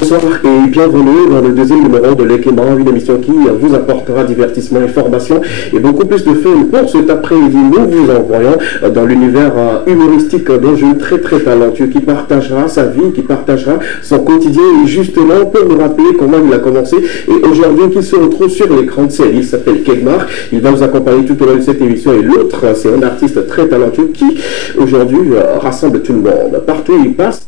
Bonsoir et bienvenue dans le deuxième numéro de Lekema, une émission qui vous apportera divertissement, information et beaucoup plus de fun. Pour cet après-midi, nous vous envoyons dans l'univers humoristique d'un jeune très talentueux qui partagera sa vie, qui partagera son quotidien et justement pour nous rappeler comment il a commencé et aujourd'hui qu'il se retrouve sur l'écran de scène. Il s'appelle Kegmar, il va nous accompagner tout au long de cette émission et l'autre c'est un artiste très talentueux qui aujourd'hui rassemble tout le monde. Partout où il passe,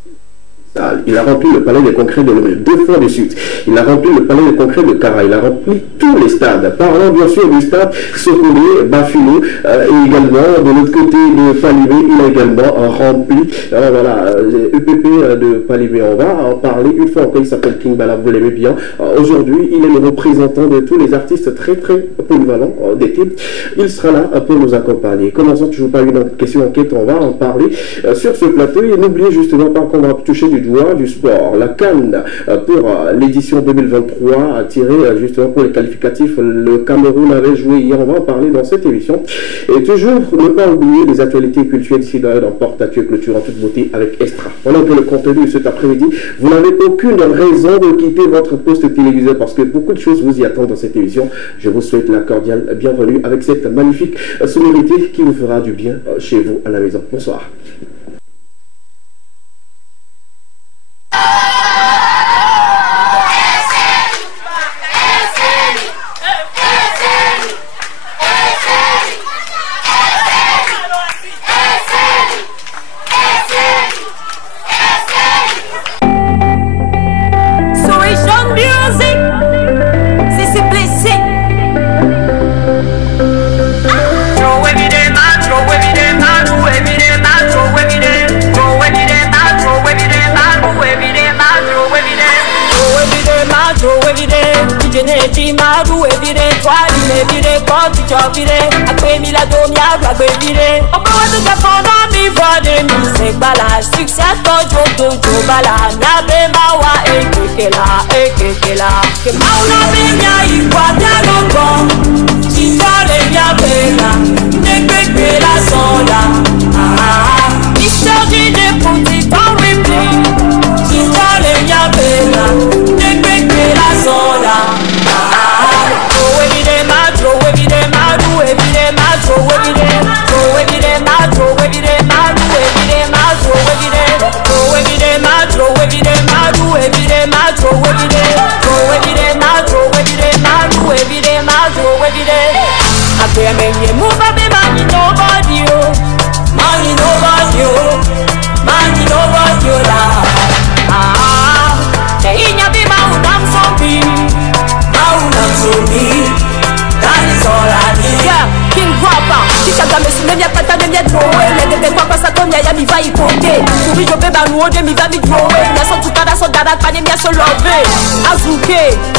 il a rempli le palais des congrès de Lomé 2 fois de suite. Il a rempli le palais des congrès de Cara. Il a rempli tous les stades. Parlons bien sûr du stade Sokolé, Bafilo et également de l'autre côté de Palibé. Il a également rempli EPP de Palibé. On va en parler une fois encore. Il s'appelle King Bala, vous l'aimez bien. Aujourd'hui, il est le représentant de tous les artistes très polyvalents d'été. Il sera là pour nous accompagner. Commençons toujours par une question enquête. On va en parler sur ce plateau. Et n'oubliez justement pas qu'on va toucher du sport. La CAN pour l'édition 2023 a tiré justement pour les qualificatifs. Le Cameroun avait joué hier, on va en parler dans cette émission. Et toujours ne pas oublier les actualités culturelles d'ici dans Porte-à-Dieu clôture en toute beauté avec Extra. Voilà un peu le contenu de cet après-midi. Vous n'avez aucune raison de quitter votre poste téléviseur parce que beaucoup de choses vous y attendent dans cette émission. Je vous souhaite la cordiale bienvenue avec cette magnifique sonorité qui vous fera du bien chez vous à la maison. Bonsoir.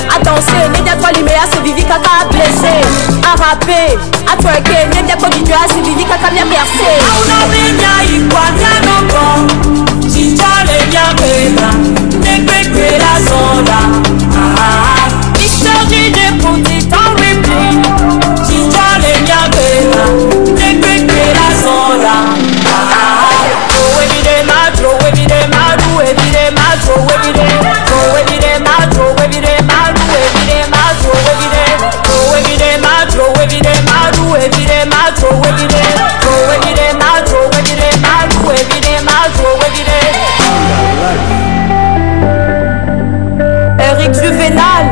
À danser, n'y a pas limé à se vivre caca blessé. À rapper, à twerker, n'y a pas du tout à se vivre caca bien percé. On a bien y quoi, bien non. Si tu as bien payé, n'est que la soda. L'histoire du déposit en replay. Si tu as bien payé, n'est que la soda. Oh, évidemment, trop évidemment, ou évidemment, trop évidemment. Eric Juvenal,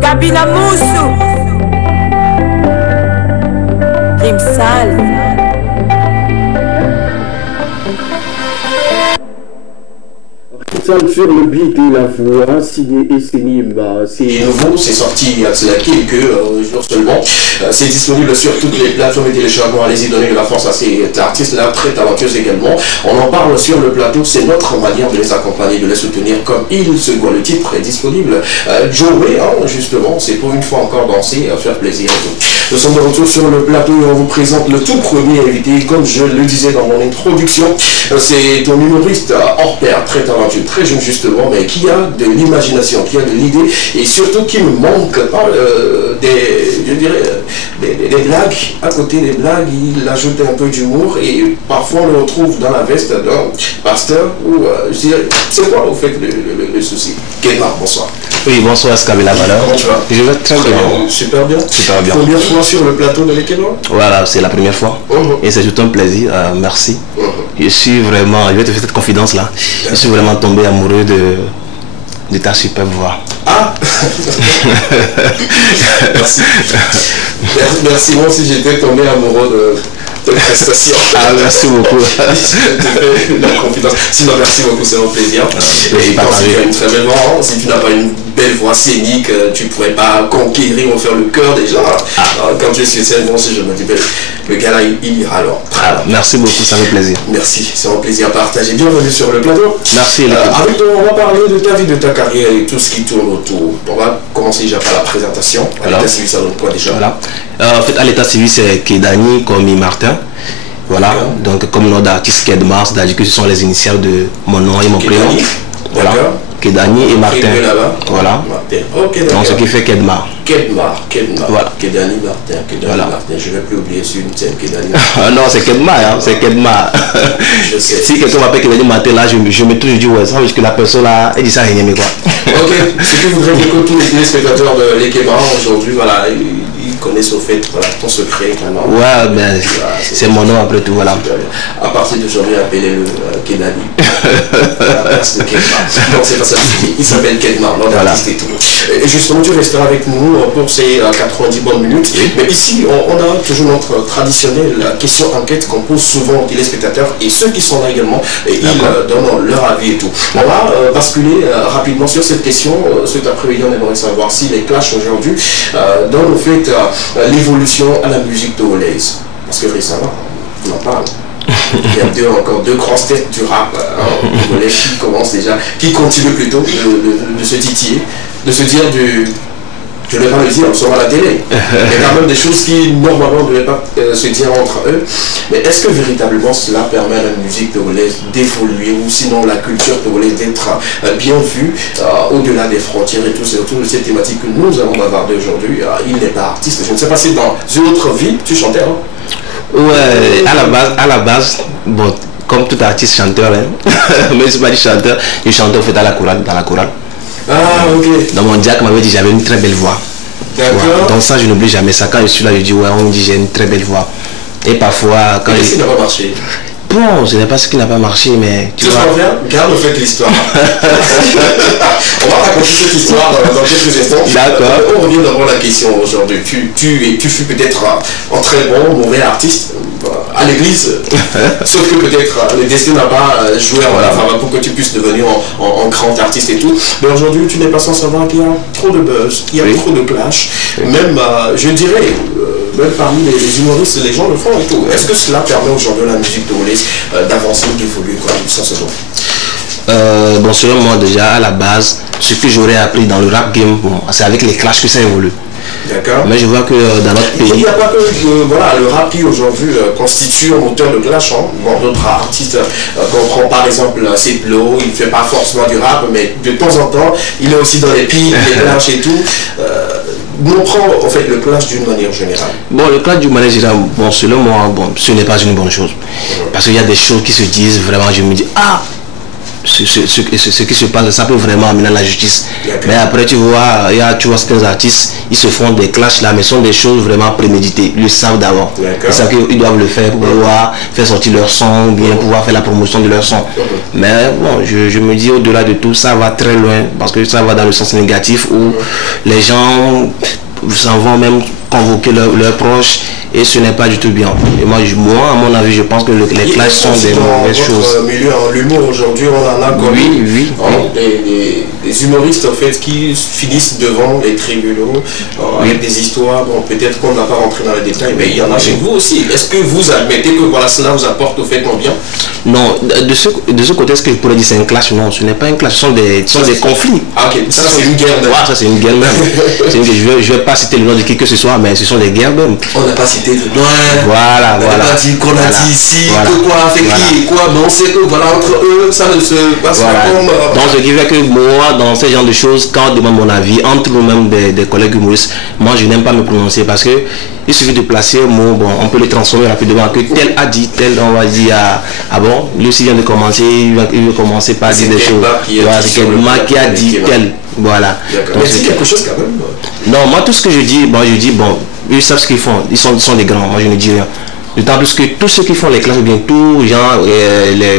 Gabina Moussou, Rimsal. Sur le beat et la voix, signé Essenim. C'est nouveau, c'est sorti il y a quelques jours seulement. C'est disponible sur toutes les plateformes de téléchargement. Allez-y, donner de la force à ces artistes-là, très talentueux également. On en parle sur le plateau. C'est notre manière de les accompagner, de les soutenir comme il se doit. Le titre est disponible. Jouer, justement, c'est pour une fois encore danser, faire plaisir et tout. Nous sommes de retour sur le plateau et on vous présente le tout premier invité. Comme je le disais dans mon introduction, c'est un humoriste hors pair, très talentueux, très jeune justement, mais qui a de l'imagination, qui a de l'idée et surtout qui ne manque pas des blagues. À côté des blagues, il ajoute un peu d'humour et parfois on le retrouve dans la veste d'un pasteur ou je dirais, c'est quoi au fait le souci? Kedmar, bonsoir. Oui, bonsoir Skabila Valeur. Comment tu vas? Je vais très bien. Super bien. Super bien. Première fois sur le plateau de l'Ekeba? Voilà, c'est la première fois. Et c'est tout un plaisir. Merci. Je suis vraiment, je vais te faire cette confidence là. Je suis vraiment tombé amoureux de ta superbe voix. Ah. Merci. Merci, moi aussi j'étais tombé amoureux de prestations. Ah, merci beaucoup. La confidence. Sinon, merci beaucoup, c'est un plaisir. Et quand tu as une très belle voix, si tu n'as pas une belle voix scénique, tu ne pourrais pas conquérir ou faire le cœur des gens. Quand tu es sur scène, bon, si je me dis, le gars là, il ira alors. Merci beaucoup, ça fait plaisir. Merci, c'est un plaisir partagé. Bienvenue sur le plateau. Merci. Avec toi, on va parler de ta vie, de ta carrière et tout ce qui tourne autour. On va commencer déjà par la présentation. À l'état civil, ça donne quoi déjà? Voilà. En fait, à l'état civil, c'est Kedani, Komi Martin. Voilà, donc comme nom d'artiste Kedmar, c'est-à-dire que ce sont les initiales de mon nom et mon prénom. Voilà, Kedani et Martin. Voilà. Donc ce qui fait Kedmar. Kedmar. Voilà. Kedani Martin. Voilà. Martin. Je ne vais plus oublier sur une scène Kedani. Non, c'est Kedmar, hein, c'est Kedmar. Je sais. Si quelqu'un m'appelle Kedani Martin, là, je me touche du ouais, ça veut dire que la personne là, elle dit ça rien, mais quoi. Ok, ce que voudrais dire que tous les téléspectateurs de l'Ekeba aujourd'hui, voilà, ils connaissent au fait, voilà, ton secret maintenant. Ouais, ben, c'est mon nom après tout, voilà. À partir d'aujourd'hui, appelez-le Kedani. Parce que Kedmar. Non, c'est pas ça. Il s'appelle Kedmar, nom d'artiste et tout. Et justement, tu resteras avec nous pour ces 90 bonnes minutes. Mais ici, on a toujours notre traditionnelle question enquête qu'on pose souvent aux téléspectateurs et ceux qui sont là également, et ils donnent leur avis et tout. On va basculer rapidement sur cette question. Cet après-midi, on aimerait savoir si les Clash aujourd'hui donnent au fait l'évolution à la musique togolaise. Parce que récemment, on en parle. Il y a encore deux grosses têtes du rap congolais qui commencent déjà, qui continuent plutôt de se titiller, de se dire je ne vais pas le dire, on sera à la télé. Il y a quand même des choses qui normalement ne devaient pas se dire entre eux. Mais est-ce que véritablement cela permet à la musique togolaise d'évoluer ou sinon la culture togolaise d'être bien vue au-delà des frontières et tout? C'est autour de cette thématique que nous allons bavarder aujourd'hui. Il n'est pas artiste. Je ne sais pas si dans une autre vie tu chantais. Ouais, à la base, bon, comme tout artiste chanteur, hein, mais je ne suis pas dit chanteur, je chantais en fait dans la chorale. Ah, ok. Dans mon diacre m'avait dit j'avais une très belle voix. D'accord. Donc ça, je n'oublie jamais ça. Quand je suis là, je dis ouais, on me dit j'ai une très belle voix. Et parfois, quand qu'est-ce qui n'a pas marché? Bon, ce n'est pas ce qui n'a pas marché, mais tu vois. Garde le fait de l'histoire. On va raconter cette histoire dans quelques instants. D'accord. On revient d'abord à la question aujourd'hui. Tu fus peut-être un très bon, mauvais artiste à l'église, sauf que peut-être le destin n'a pas joué en la faveur pour que tu puisses devenir un grand artiste et tout. Mais aujourd'hui, tu n'es pas sans savoir qu'il y a trop de buzz, il y a trop de clash. Même, je dirais, même parmi les humoristes, les gens le font et tout. Est-ce que cela permet aujourd'hui à la musique togolaise d'avancer ou d'évoluer ça se voit? Bon, selon moi déjà, à la base, ce que j'aurais appris dans le rap game, bon, c'est avec les clashs que ça évolue. D'accord. Mais je vois que dans notre pays... Il n'y a pas que voilà, le rap qui aujourd'hui constitue un moteur de clash. Bon, d'autres artistes, qu'on prend par exemple Seplo, il ne fait pas forcément du rap, mais de temps en temps, il est aussi dans les piles, les clashs et tout. On prend en fait le clash d'une manière générale. Bon, le clash d'une manière générale, bon, selon moi, bon, ce n'est pas une bonne chose. Parce qu'il y a des choses qui se disent vraiment, je me dis, ah, ce qui se passe, ça peut vraiment amener à la justice. Mais après, tu vois certains artistes, ils se font des clashs là, mais ce sont des choses vraiment préméditées. Ils le savent d'abord. Ils savent qu'ils doivent le faire pour pouvoir faire sortir leur son, ou bien pouvoir faire la promotion de leur son. Mais bon, je me dis, au-delà de tout, ça va très loin, parce que ça va dans le sens négatif où les gens s'en vont même convoquer leurs proches Et ce n'est pas du tout bien. Et moi, à mon avis, je pense que les clashs sont des mauvaises choses. Milieu, l'humour aujourd'hui, on en a connu. Oui. Des humoristes en fait qui finissent devant les tribunaux avec des histoires. Bon, peut-être qu'on n'a pas rentré dans les détails, mais il y en a chez vous aussi. Est-ce que vous admettez que voilà, cela vous apporte au fait non bien? Non, de ce côté, est-ce que je pourrais dire c'est un clash? Non, ce n'est pas un clash, ce sont des conflits. Ah, ok, ça c'est une guerre. Ça c'est une guerre même. Je ne vais pas citer le nom de qui que ce soit, mais ce sont des guerres même. On n'a pas cité de nom. Voilà. On n'a pas dit qu'on a dit ici, que quoi, avec qui et quoi, mais on sait que voilà, entre eux, ça ne se passe pas comme... Donc ce qui fait que moi, dans ce genre de choses, quand on demande mon avis, entre nous-mêmes des collègues humoristes, moi je n'aime pas me prononcer parce que il suffit de placer un mot, bon, on peut le transformer rapidement, que tel a dit, tel on va dire, ah bon, lui aussi vient de commencer, il va commencer par dire des choses. C'est quelqu'un qui a dit tel, voilà. Mais c'est quelque chose quand même. Non, moi tout ce que je dis, bon, ils savent ce qu'ils font, ils sont des grands, moi je ne dis rien. D'autant plus que tous ceux qui font les classes, bien tous les gens,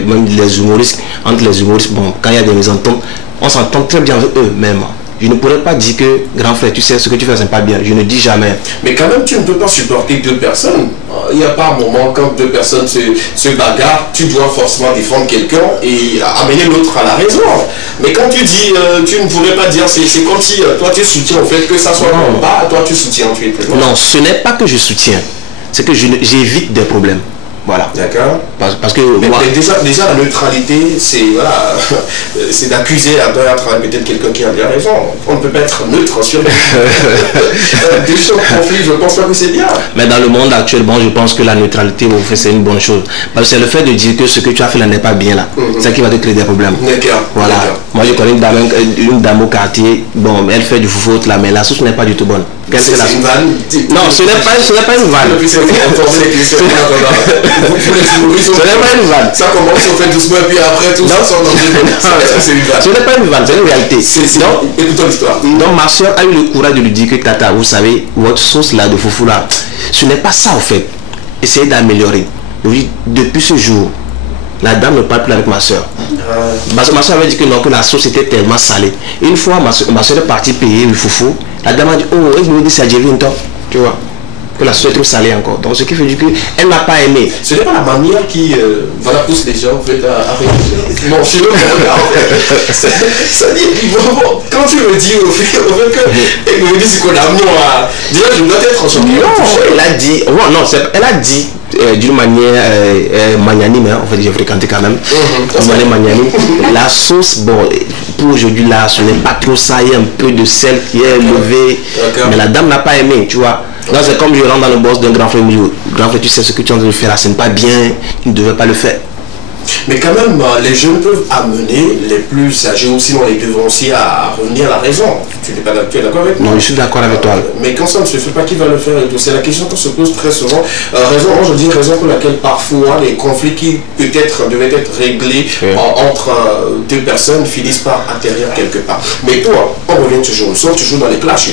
même les humoristes, entre les humoristes, bon, quand il y a des mésententes, on s'entend très bien avec eux-mêmes. Je ne pourrais pas dire que, grand frère, tu sais, ce que tu fais, c'est pas bien. Je ne dis jamais. Mais quand même, tu ne peux pas supporter deux personnes. Il n'y a pas un moment quand deux personnes se bagarrent, tu dois forcément défendre quelqu'un et amener l'autre à la raison. Mais quand tu dis, tu ne pourrais pas dire, c'est comme si toi tu soutiens au fait que ça soit combat, toi tu soutiens, tu es plus loin. Non, ce n'est pas que je soutiens, c'est que j'évite des problèmes. Voilà. D'accord. Parce que mais déjà la neutralité, c'est voilà, c'est d'accuser à peut-être quelqu'un qui a bien raison. On ne peut pas être neutre sur des conflits, je pense pas que c'est bien. Mais dans le monde actuel, bon, je pense que la neutralité, c'est une bonne chose. Parce que c'est le fait de dire que ce que tu as fait là n'est pas bien là. C'est ça qui va te créer des problèmes. D'accord. Voilà. Moi je connais une dame au quartier, bon, elle fait du foufou là, mais la sauce n'est pas du tout bonne. C'est une vanne? Non, ce n'est pas une vanne. Ce n'est pas une vanne. Ça commence, on fait doucement et puis après tout ça sort dans le ce n'est pas une vanne, c'est une réalité. Écoutons l'histoire. Donc ma soeur a eu le courage de lui dire que tata, vous savez, votre sauce là de foufou là, ce n'est pas ça en fait. Essayez d'améliorer. Oui, depuis ce jour, la dame ne parle plus avec ma soeur. Parce que ma soeur avait dit que non, que la sauce était tellement salée. Une fois, ma soeur est partie payer le foufou. La dame a dit, oh, elle me dit ça, j'ai vu un temps. Tu vois, que la sauce est trop salée encore. Donc ce qui fait du coup, elle n'a pas aimé. Ce n'est pas la manière qui voilà, pousse les gens en fait, à réfléchir. Bon, je ça dit, bon, quand tu me dis au fait que elle me dit c'est qu'on a moi, déjà je dois être en choc. Non, elle a dit, non, elle a dit d'une manière magnanime, hein, en fait j'ai fréquenté quand même, d'une manière magnanime. La sauce, bon, pour aujourd'hui là, ce n'est pas trop ça, il y a un peu de sel qui est levé, mais la dame n'a pas aimé, tu vois. Donc c'est comme je rentre dans le boss d'un grand frère, grand frère, tu sais ce que tu es en train de faire là, ce n'est pas bien, tu ne devais pas le faire. Mais quand même, les jeunes peuvent amener les plus âgés aussi, on les devons aussi à revenir à la raison. Tu n'es pas d'accord avec moi? Non, je suis d'accord avec toi. Mais quand ça ne se fait pas, qui va le faire? C'est la question qu'on se pose très souvent. Moi je dis raison pour laquelle parfois les conflits qui peut-être devaient être réglés entre deux personnes finissent par atterrir quelque part. Mais toi, on revient toujours, nous sommes toujours dans les clashs.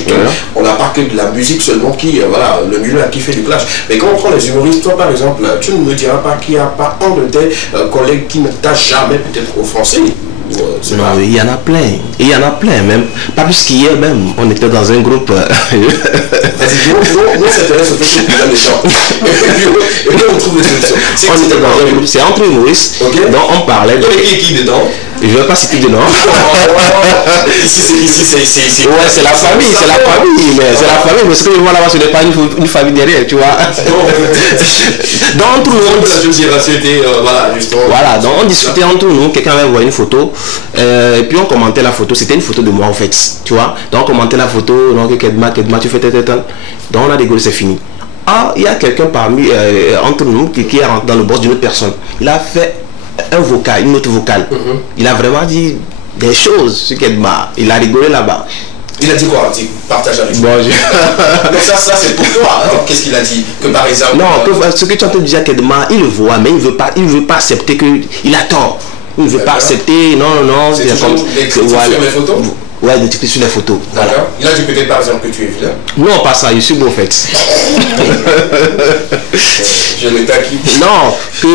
On n'a pas que de la musique seulement qui, voilà, le milieu qui fait du clash. Mais quand on prend les humoristes, toi par exemple, tu ne me diras pas qu'il n'y a pas un de tes collègues qui ne t'a jamais peut-être offensé. Non, il y en a plein. Il y en a plein même. Pas plus qu'hier même. On était dans un groupe. Nous s'intéresse au fait que les gens. Et puis on trouve des solutions. On était dans un groupe. C'est entre humoristes. Donc on parlait. Il y avait qui dedans? Je ne vais pas citer de nom. Ici c'est ouais, c'est la famille, mais c'est la famille, mais ce que je vois là-bas, ce n'est pas une famille derrière, tu vois. Donc entre nous, voilà, donc on discutait entre nous, quelqu'un avait envoyé une photo, et puis on commentait la photo, c'était une photo de moi en fait, tu vois. Donc on commentait la photo, donc Kedma, tu fais tel. Donc on a rigolé, c'est fini. Ah, il y a quelqu'un parmi, entre nous, qui est rentré dans le boss d'une autre personne. Il a fait un vocal, une autre vocale. Il a vraiment dit des choses sur Kedma. Il a rigolé là-bas. Il a dit quoi? Partage avec moi. Donc ça c'est pour toi. Qu'est-ce qu'il a dit? Que par exemple... Non, ce que tu as entendu dire à Kedma, il le voit, mais il veut pas accepter qu'il a tort. Il ne veut pas accepter, non. C'est toujours l'écriture sur les photos? Ouais, d'écrire sur les photos. D'accord. Voilà. Il a dit peut-être par exemple que tu es vilain? Non, pas ça, je suis beau en fait. Je l'ai taqué. Non, que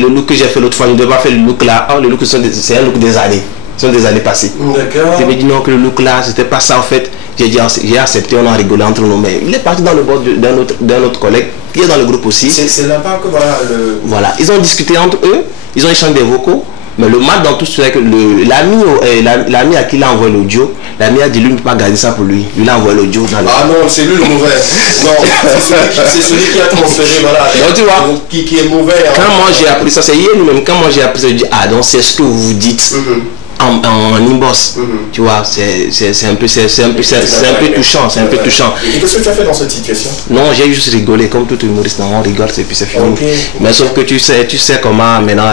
le look que j'ai fait l'autre fois, je ne devais pas faire le look là. Le look c'est un look des années. Ce sont des années passées. D'accord. Je me dis non, que le look là, c'était pas ça en fait. j'ai accepté, on a rigolé entre nous, mais il est parti dans le bord d'un autre collègue qui est dans le groupe aussi. C'est là-bas que voilà le... Voilà, ils ont discuté entre eux, ils ont échangé des vocaux. Mais le mal dans tout cela, c'est que l'ami à qui il a envoyé l'audio, l'ami a dit lui ne peut pas garder ça pour lui. Il a envoyé l'audio dans le... Ah non, c'est lui le mauvais. Non, c'est celui qui a transféré, voilà. Donc, tu vois, qui est mauvais. Quand moi j'ai appris ça, c'est hier nous-mêmes, quand moi j'ai appris ça, je dis, ah donc c'est ce que vous dites. En inbox, tu vois, c'est un peu touchant, c'est un peu touchant. Et qu'est-ce que tu as fait dans cette situation? Non, j'ai juste rigolé, comme tout humoriste, non, on rigole et puis c'est fini. Mais sauf que tu sais comment maintenant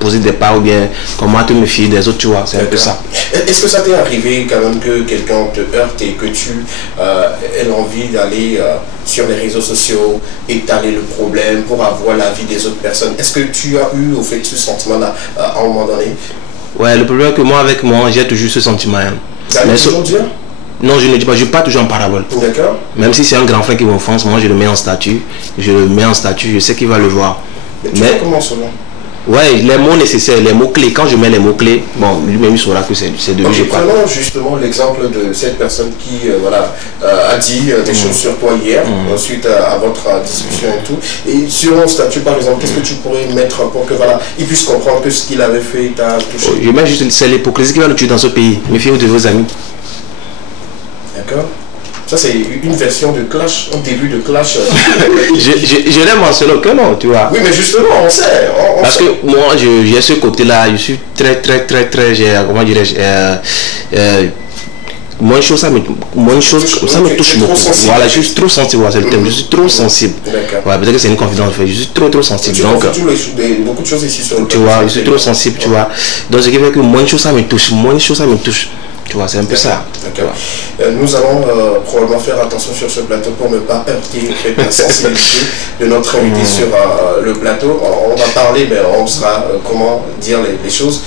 poser des pas ou bien comment te méfier des autres, tu vois, c'est un peu ça. Est-ce que ça t'est arrivé quand même que quelqu'un te heurte et que tu aies envie d'aller sur les réseaux sociaux, étaler le problème pour avoir l'avis des autres personnes? Est-ce que tu as eu au fait ce sentiment-là à un moment donné? Ouais, le problème est que moi, avec moi, j'ai toujours ce sentiment. Ça veut toujours dire? Non, je ne dis pas, je parle toujours en parabole. D'accord. Même si c'est un grand frère qui m'offense, moi je le mets en statut. Je sais qu'il va le voir. Mais comment cela? Ouais, les mots nécessaires, les mots-clés. Quand je mets les mots-clés, bon, lui-même il saura que c'est de lui que je parle. Prenons justement l'exemple de cette personne qui a dit des choses sur toi hier, suite à votre discussion et tout. Et sur mon statut, par exemple, qu'est-ce que tu pourrais mettre pour que voilà, il puisse comprendre que ce qu'il avait fait t'a touché? Je mets juste, c'est l'hypocrisie qui va le tuer dans ce pays. Méfiez-vous de vos amis. D'accord. Ça, c'est une version de Clash, un début de Clash. je l'ai mentionné que non, tu vois. Oui, mais justement, on sait. Parce que moi, j'ai ce côté-là, je suis très, comment dirais-je, moins chose, ça me touche beaucoup. Voilà, je suis trop sensible, c'est le thème, je suis trop sensible. Ouais, peut-être que c'est une confidence, je suis trop sensible. Donc, beaucoup de choses ici sur le tu vois, je suis trop sensible, tu vois. Donc, ce qui fait que moins de choses, ça me touche. Tu vois, c'est un peu ça. D'accord. Nous allons probablement faire attention sur ce plateau pour ne pas heurter la sensibilité de notre invité sur le plateau. On va parler, mais on sera comment dire les choses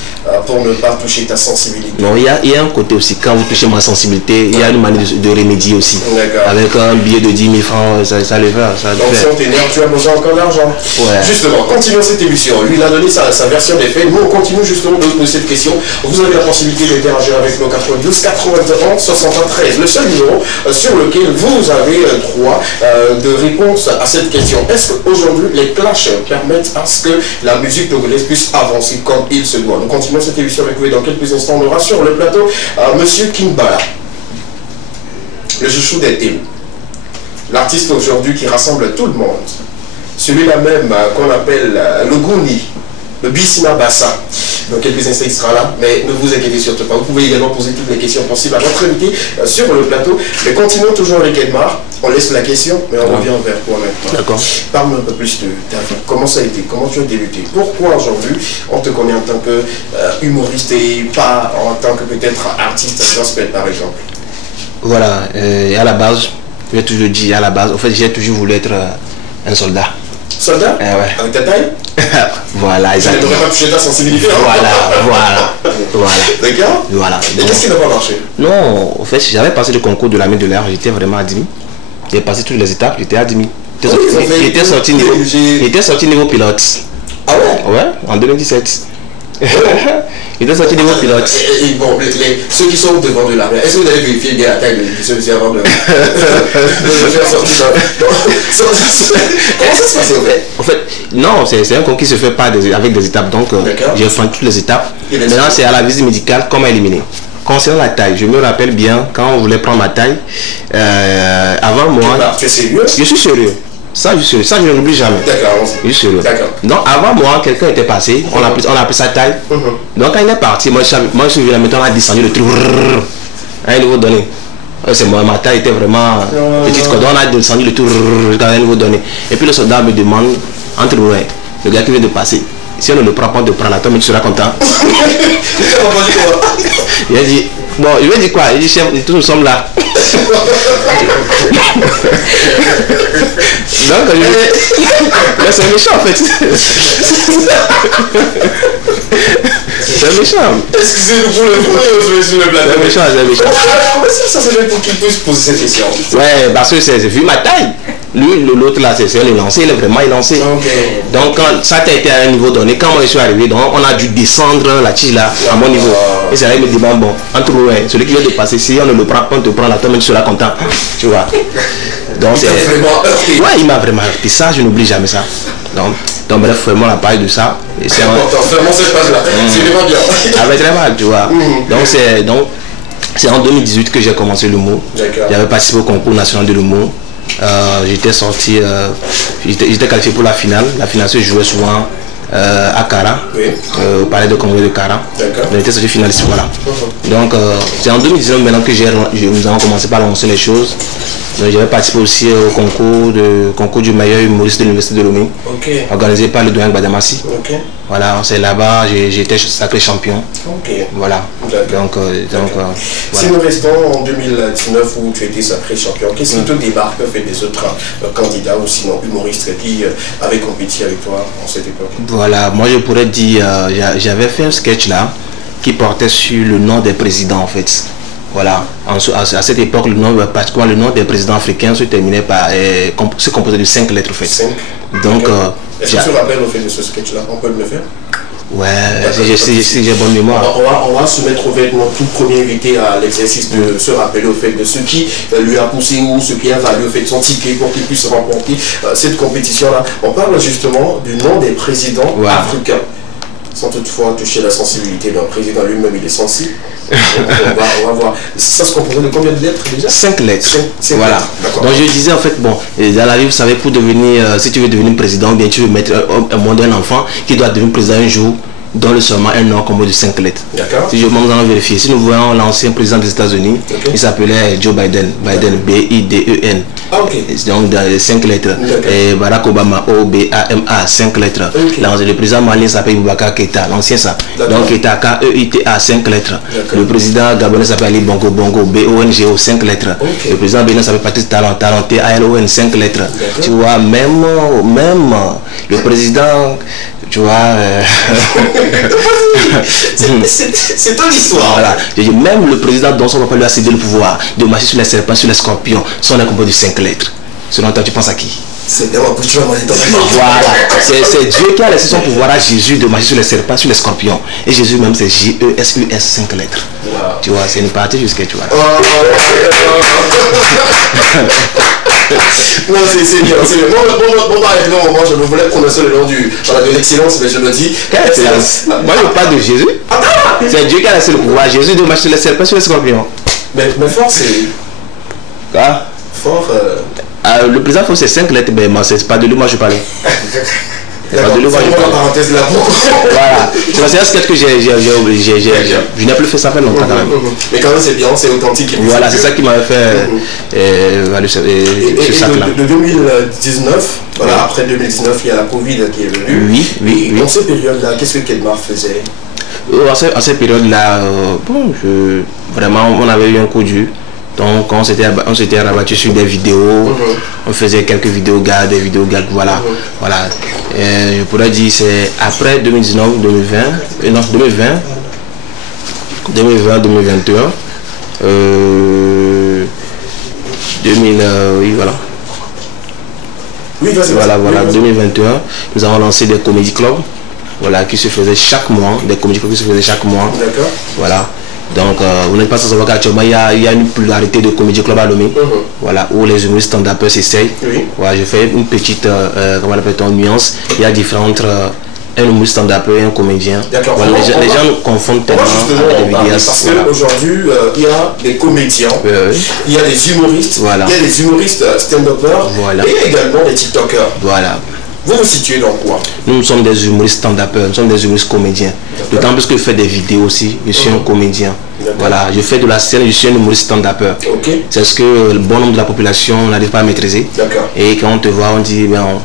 pour ne pas toucher ta sensibilité. Non, il y a un côté aussi, quand vous touchez ma sensibilité, il y a une manière de remédier aussi. Avec un billet de 10 000 francs, ça le fait. Donc si on t'énerve, tu as besoin encore d'argent. Ouais. Justement, continuons cette émission. Lui, il a donné sa version des faits. Nous, on continue justement de poser cette question. Vous avez la possibilité d'interagir avec nos 92 91 73, le seul numéro sur lequel vous avez droit de réponse à cette question. Est-ce qu'aujourd'hui les clashs permettent à ce que la musique togolaise puisse avancer comme il se doit? Nous continuons cette émission avec vous et dans quelques instants on aura sur le plateau Monsieur Kimbala, le chouchou des teams, l'artiste aujourd'hui qui rassemble tout le monde, celui-là même qu'on appelle le Gouni, le Bissina Bassa. Dans quelques instants, il sera là, mais ne vous inquiétez surtout pas. Vous pouvez également poser toutes les questions possibles à notre invité sur le plateau. Mais continuons toujours avec Edmar. On laisse la question, mais on revient vers toi maintenant. D'accord. Parle-nous un peu plus de ta vie. Comment ça a été? Comment tu as débuté? Pourquoi aujourd'hui on te connaît en tant que humoriste et pas en tant que peut-être artiste gospel par exemple? Voilà, à la base, j'ai toujours dit à la base, en fait j'ai toujours voulu être un soldat. Soldat? Ouais. Avec ta taille? Voilà, exactement. Tu n'aurais pas touché ta sensibilité, hein? Voilà. D'accord? Voilà. Et qu'est-ce qui n'a pas marché? Non, en fait, j'avais passé le concours de l'armée de l'air, j'étais vraiment admis. J'ai passé toutes les étapes, j'étais admis. J'étais sorti niveau pilote. Ah ouais? Ouais, en 2017. Il était sorti niveau pilote. Et bon, ceux qui sont devant de l'armée, est-ce que vous avez vérifié bien la taille de celui-ci avant de faire sortir? Comment ça se passe en fait, non, c'est un concours qui se fait pas avec des étapes. Donc, j'ai fait toutes les étapes. Maintenant, c'est à la visite médicale qu'on m'a éliminé. Concernant la taille, je me rappelle bien quand on voulait prendre ma taille. Avant moi. Tu es sérieux? Je suis sérieux. Ça, je ne l'oublie jamais. D'accord, je suis sérieux. Donc, avant moi, quelqu'un était passé, on a appelé sa taille. Donc, quand il est parti, moi, je suis venu, maintenant, on a descendu le truc à un niveau donné. C'est moi, ma taille était vraiment petite. Donc, on a descendu le truc à un niveau donné. Et puis, le soldat me demande, entre nous, le gars qui vient de passer, si on ne le prend pas de prendre la tombe, tu seras content. Il a dit, bon, il lui a dit quoi? Il dit, chef, tous nous sommes là. Donc, mais c'est méchant en fait. C'est méchant. Excusez-nous pour le bruit, sur le plateau. C'est méchant. Comment ça se fait pour qu'il puisse poser cette question? Ouais, parce que c'est vu ma taille. Lui, l'autre là, c'est le lancé, il est vraiment lancé. Donc quand ça a été à un niveau donné, quand moi je suis arrivé, donc on a dû descendre la tige là à mon niveau. Et c'est là il me dit bon, entre nous, celui qui vient de passer, si on ne le prend, on te prend là, toi-même tu seras content. Tu vois. Donc c'est ouais, il m'a vraiment heurté. Ça, je n'oublie jamais ça. Donc bref, vraiment on a parlé de ça. C'est important, vraiment cette page-là. C'est vraiment bien. Avec très mal, tu vois. Donc c'est en 2018 que j'ai commencé l'humour. J'avais participé au concours national de l'humour. J'étais sorti, j'étais qualifié pour la finale. La finale se jouait souvent à Cara, au palais de congrès de Cara. J'étais sorti finaliste, voilà. Donc c'est en 2019 maintenant que nous avons commencé par lancer les choses. J'avais participé aussi au concours du meilleur humoriste de l'université de Lomé, organisé par le doyen Badamassi. Voilà, c'est là-bas, j'ai été sacré champion. Voilà. Donc si nous restons en 2019 où tu étais sacré champion, qu'est-ce qui te démarque fait des autres candidats ou sinon humoristes qui avaient compétit avec toi en cette époque? Voilà, moi je pourrais dire, j'avais fait un sketch là qui portait sur le nom des présidents en fait. Voilà, à cette époque, particulièrement le nom des présidents africains se terminait par, se composait de 5 lettres en fait. Donc, est-ce que tu te rappelles au fait de ce sketch-là? On peut le faire? Ouais, si j'ai bonne mémoire. On va soumettre au fait notre tout premier invité à l'exercice de se rappeler au fait de ce qui lui a poussé ou ce qui a valu au fait de son ticket pour qu'il puisse remporter cette compétition-là. On parle justement du nom des présidents africains. Sans toutefois toucher la sensibilité d'un président lui-même, il est sensible. On va voir. Ça se composait de combien de lettres déjà? 5 lettres. Voilà. Lettres. Donc je disais en fait, bon, dans la vie, vous savez, pour devenir, si tu veux devenir président, bien tu veux mettre un monde d'un enfant qui doit devenir président un jour, donne seulement un nom composé de 5 lettres. Si je nous allons vérifier, si nous voyons l'ancien président des États-Unis, il s'appelait Joe Biden, B-I-D-E-N. Donc dans les 5 lettres. Et Barack Obama, O-B-A-M-A, 5 lettres. Le président malien s'appelle Boubacar Keïta, l'ancien ça. Donc Keïta, K-E-I-T-A, 5 lettres. Le président gabonais s'appelle Ali Bongo Bongo, B-O-N-G-O, 5 lettres. Le président bénin s'appelle Patrice Talon, Talon, T-A-L-O-N, 5 lettres. Tu vois, même le président, tu vois, c'est ton histoire. Voilà. Même le président dont son papa lui a cédé le pouvoir de marcher sur les serpents, sur les scorpions, sont composés de 5 lettres. Selon toi, tu penses à qui? C'est vraiment pour tu vas manger ton Voilà. C'est Dieu qui a laissé son pouvoir à Jésus de marcher sur les serpents, sur les scorpions. Et Jésus même, c'est J-E-S-U-S, 5 lettres. Tu vois, c'est une partie jusqu'à tu vois. Non, c'est bien, c'est bien. Bon, par exemple, je voulais prononcer le nom de l'excellence, mais je me dis. Moi, je parle de Jésus. C'est Dieu qui a laissé le pouvoir. Jésus de marcher sur les serpents, sur les scorpions. Mais fort, c'est. Quoi? Fort. Le président, c'est 5 lettres, mais c'est pas de lui, moi je parlais. D'accord, c'est la parenthèse là. Voilà, c'est un sketch que je n'ai plus fait ça fait longtemps quand même. Mais quand même c'est bien, c'est authentique. Voilà, c'est ça qui m'avait fait ce sac là. De 2019, voilà, après 2019, il y a la Covid qui est venue. Oui. Dans cette période-là, qu'est-ce que Kedmar faisait? En cette période-là, vraiment, on avait eu un coup dur. Donc on s'était rabattu sur des vidéos, on faisait quelques vidéos gags, des vidéos gags, voilà. Je pourrais dire c'est après 2019, 2020, 2021, oui voilà. Oui, voilà, 2021, nous avons lancé des comédie clubs, voilà, qui se faisaient chaque mois, D'accord. Voilà. Donc, vous n'êtes pas sans savoir qu'actuellement, il y a une pluralité de comédie club à Lomé, voilà, où les humoristes stand-uppers s'essayent. Voilà, je fais une petite, comment on appelle nuance. Il y a différentes, un humoriste stand-upper et un comédien. Voilà, les gens nous confondent tellement avec des vidéastes. Parce qu'aujourd'hui, il y a des comédiens, il y a des humoristes, il y a des humoristes stand-uppers et également des TikTokers. Voilà. Vous vous situez dans quoi? Nous sommes des humoristes stand-uppers, nous sommes des humoristes comédiens. D'autant plus que je fais des vidéos aussi, je suis un comédien. Voilà, je fais de la scène, je suis un humoriste stand-upper. C'est ce que le bon nombre de la population n'arrive pas à maîtriser. Et quand on te voit, on dit, bon,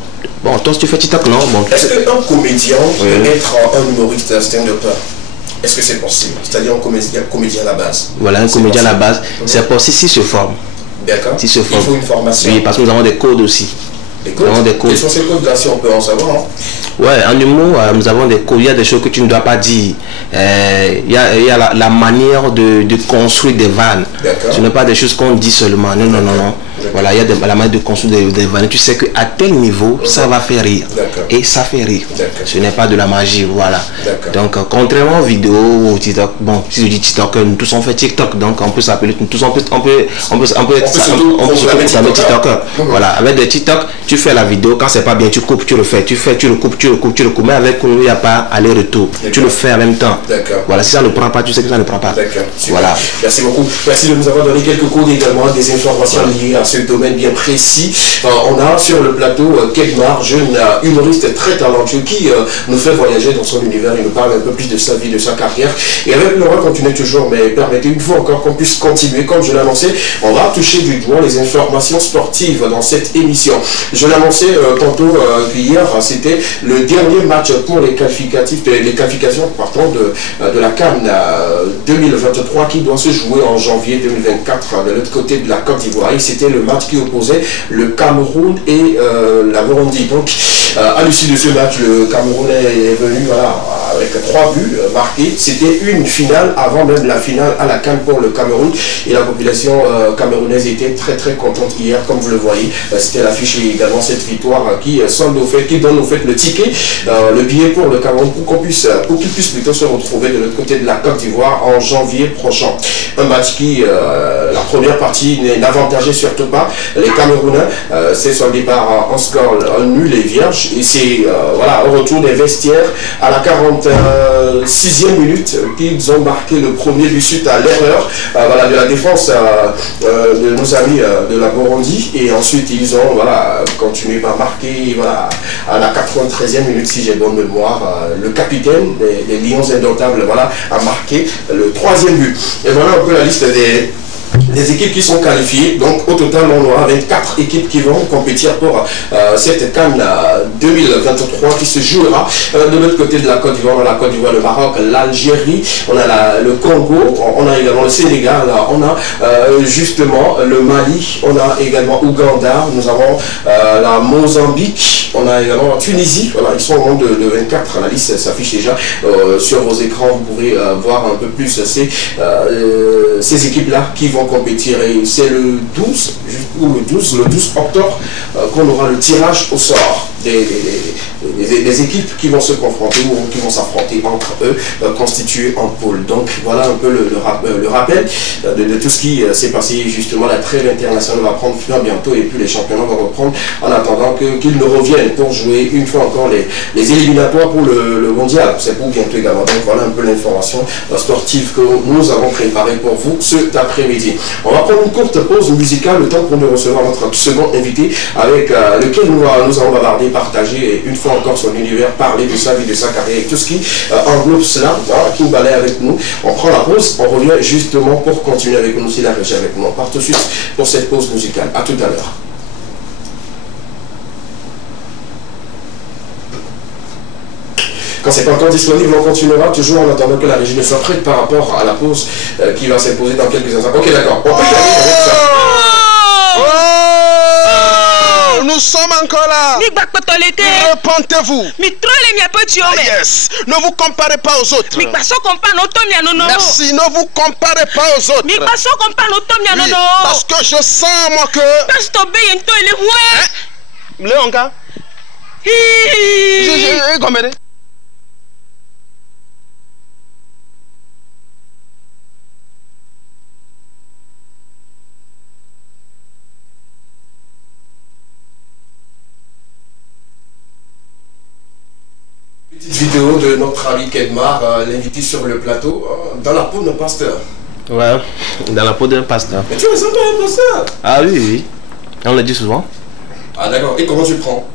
toi tu fais TikTok, non? Est-ce qu'un comédien peut être un humoriste stand-upper? Est-ce que c'est possible? C'est-à-dire un comédien à la base? Voilà, un comédien à la base, c'est possible s'il se forme. D'accord. Il faut une formation. Oui, parce que nous avons des codes aussi. Des codes? Quels sont ces codes-là, si on peut en savoir? Ouais, en humour, nous avons des codes. Il y a des choses que tu ne dois pas dire. Il y a la manière de construire des vannes. Ce n'est pas des choses qu'on dit seulement. Non. Voilà, il y a la manière de construire des vannes. Tu sais qu'à tel niveau, ça va faire rire. Et ça fait rire. Ce n'est pas de la magie, voilà. Donc, contrairement aux vidéos, au TikTok, bon, si je dis TikTok, nous tous on fait TikTok, donc on peut s'appeler, tous on peut s'appeler TikToker. Voilà, avec des TikTok, tu fais la vidéo, quand c'est pas bien, tu coupes, tu refais, tu recoupes, mais avec il n'y a pas aller-retour. Tu le fais en même temps. Voilà, si ça ne prend pas, tu sais que ça ne prend pas. Voilà. Merci beaucoup. Merci de nous avoir donné quelques cours également, des informations liées à ce domaine bien précis. On a sur le plateau Kedmar, jeune humoriste très talentueux qui nous fait voyager dans son univers. Il nous parle un peu plus de sa vie, de sa carrière. Et avec Laura, continuez toujours, mais permettez une fois encore qu'on puisse continuer. Comme je l'ai annoncé, on va toucher du doigt les informations sportives dans cette émission. Je l'ai annoncé tantôt hier, c'était le dernier match pour les qualifications de la CAN 2023 qui doit se jouer en janvier 2024 de l'autre côté de la Côte d'Ivoire. C'était le match qui opposait le Cameroun et la Burundi. Donc, à l'issue de ce match, le Cameroun est venu avec 3 buts marqués. C'était une finale avant même la finale à la CAN pour le Cameroun. Et la population camerounaise était très très contente hier, comme vous le voyez. C'était l'affiche et également cette victoire qui donne au fait le ticket, le billet pour le Cameroun pour qu'il puisse plutôt se retrouver de l'autre côté de la Côte d'Ivoire en janvier prochain. Un match qui, la première partie, n'avantageait surtout pas les Camerounais. C'est son départ en score nul et vierge. Et c'est au retour des vestiaires à la 46e minute qu'ils ont marqué le premier but suite à l'erreur de la défense de nos amis de la Burundi. Et ensuite, ils ont continué par marquer à la 93e minute, si j'ai bonne mémoire, le capitaine des Lions Indomptables a marqué le 3e but. Et voilà un peu la liste des équipes qui sont qualifiées. Donc au total on aura 24 équipes qui vont compétir pour cette CAN 2023 qui se jouera de l'autre côté de la Côte d'Ivoire. On a la Côte d'Ivoire, le Maroc, l'Algérie, on a le Congo, on a également le Sénégal, on a justement le Mali, on a également Ouganda, nous avons la Mozambique, on a également la Tunisie. Voilà, ils sont au nombre de 24, la liste s'affiche déjà sur vos écrans, vous pourrez voir un peu plus ces équipes là qui vont compétir. Et c'est le 12 octobre qu'on aura le tirage au sort des équipes qui vont se confronter ou qui vont s'affronter entre eux, constituées en pôle. Donc voilà un peu le rappel de tout ce qui s'est passé. Justement, la trêve internationale va prendre fin bientôt et puis les championnats vont reprendre en attendant qu'ils ne reviennent pour jouer une fois encore les éliminatoires pour le mondial. C'est pour bientôt également. Donc voilà un peu l'information sportive que nous avons préparée pour vous cet après-midi. On va prendre une courte pause musicale, le temps pour nous recevoir notre second invité avec lequel nous allons bavarder, partager une fois encore son univers, parler de sa vie, de sa carrière et tout ce qui englobe cela, qui balaye avec nous. On prend la pause, on revient justement pour continuer avec nous, si la régie avec nous. On part tout de suite pour cette pause musicale. À tout à l'heure. Quand c'est pas encore disponible, on continuera toujours en attendant que la régie ne soit prête par rapport à la pause qui va s'imposer dans quelques instants. Ok, d'accord. On peut y aller avec ça. Nous sommes encore là. Repentez-vous. Yes. Ne vous comparez pas aux autres. Merci, ne vous comparez pas aux autres. Oui, parce que je sens moi que Léonga. Petite vidéo de notre ami Kedmar, l'invité sur le plateau, dans la peau d'un pasteur. Ouais, dans la peau d'un pasteur. Mais tu ressembles à un pasteur. Ah oui, oui. On le dit souvent. Ah d'accord, et comment tu prends?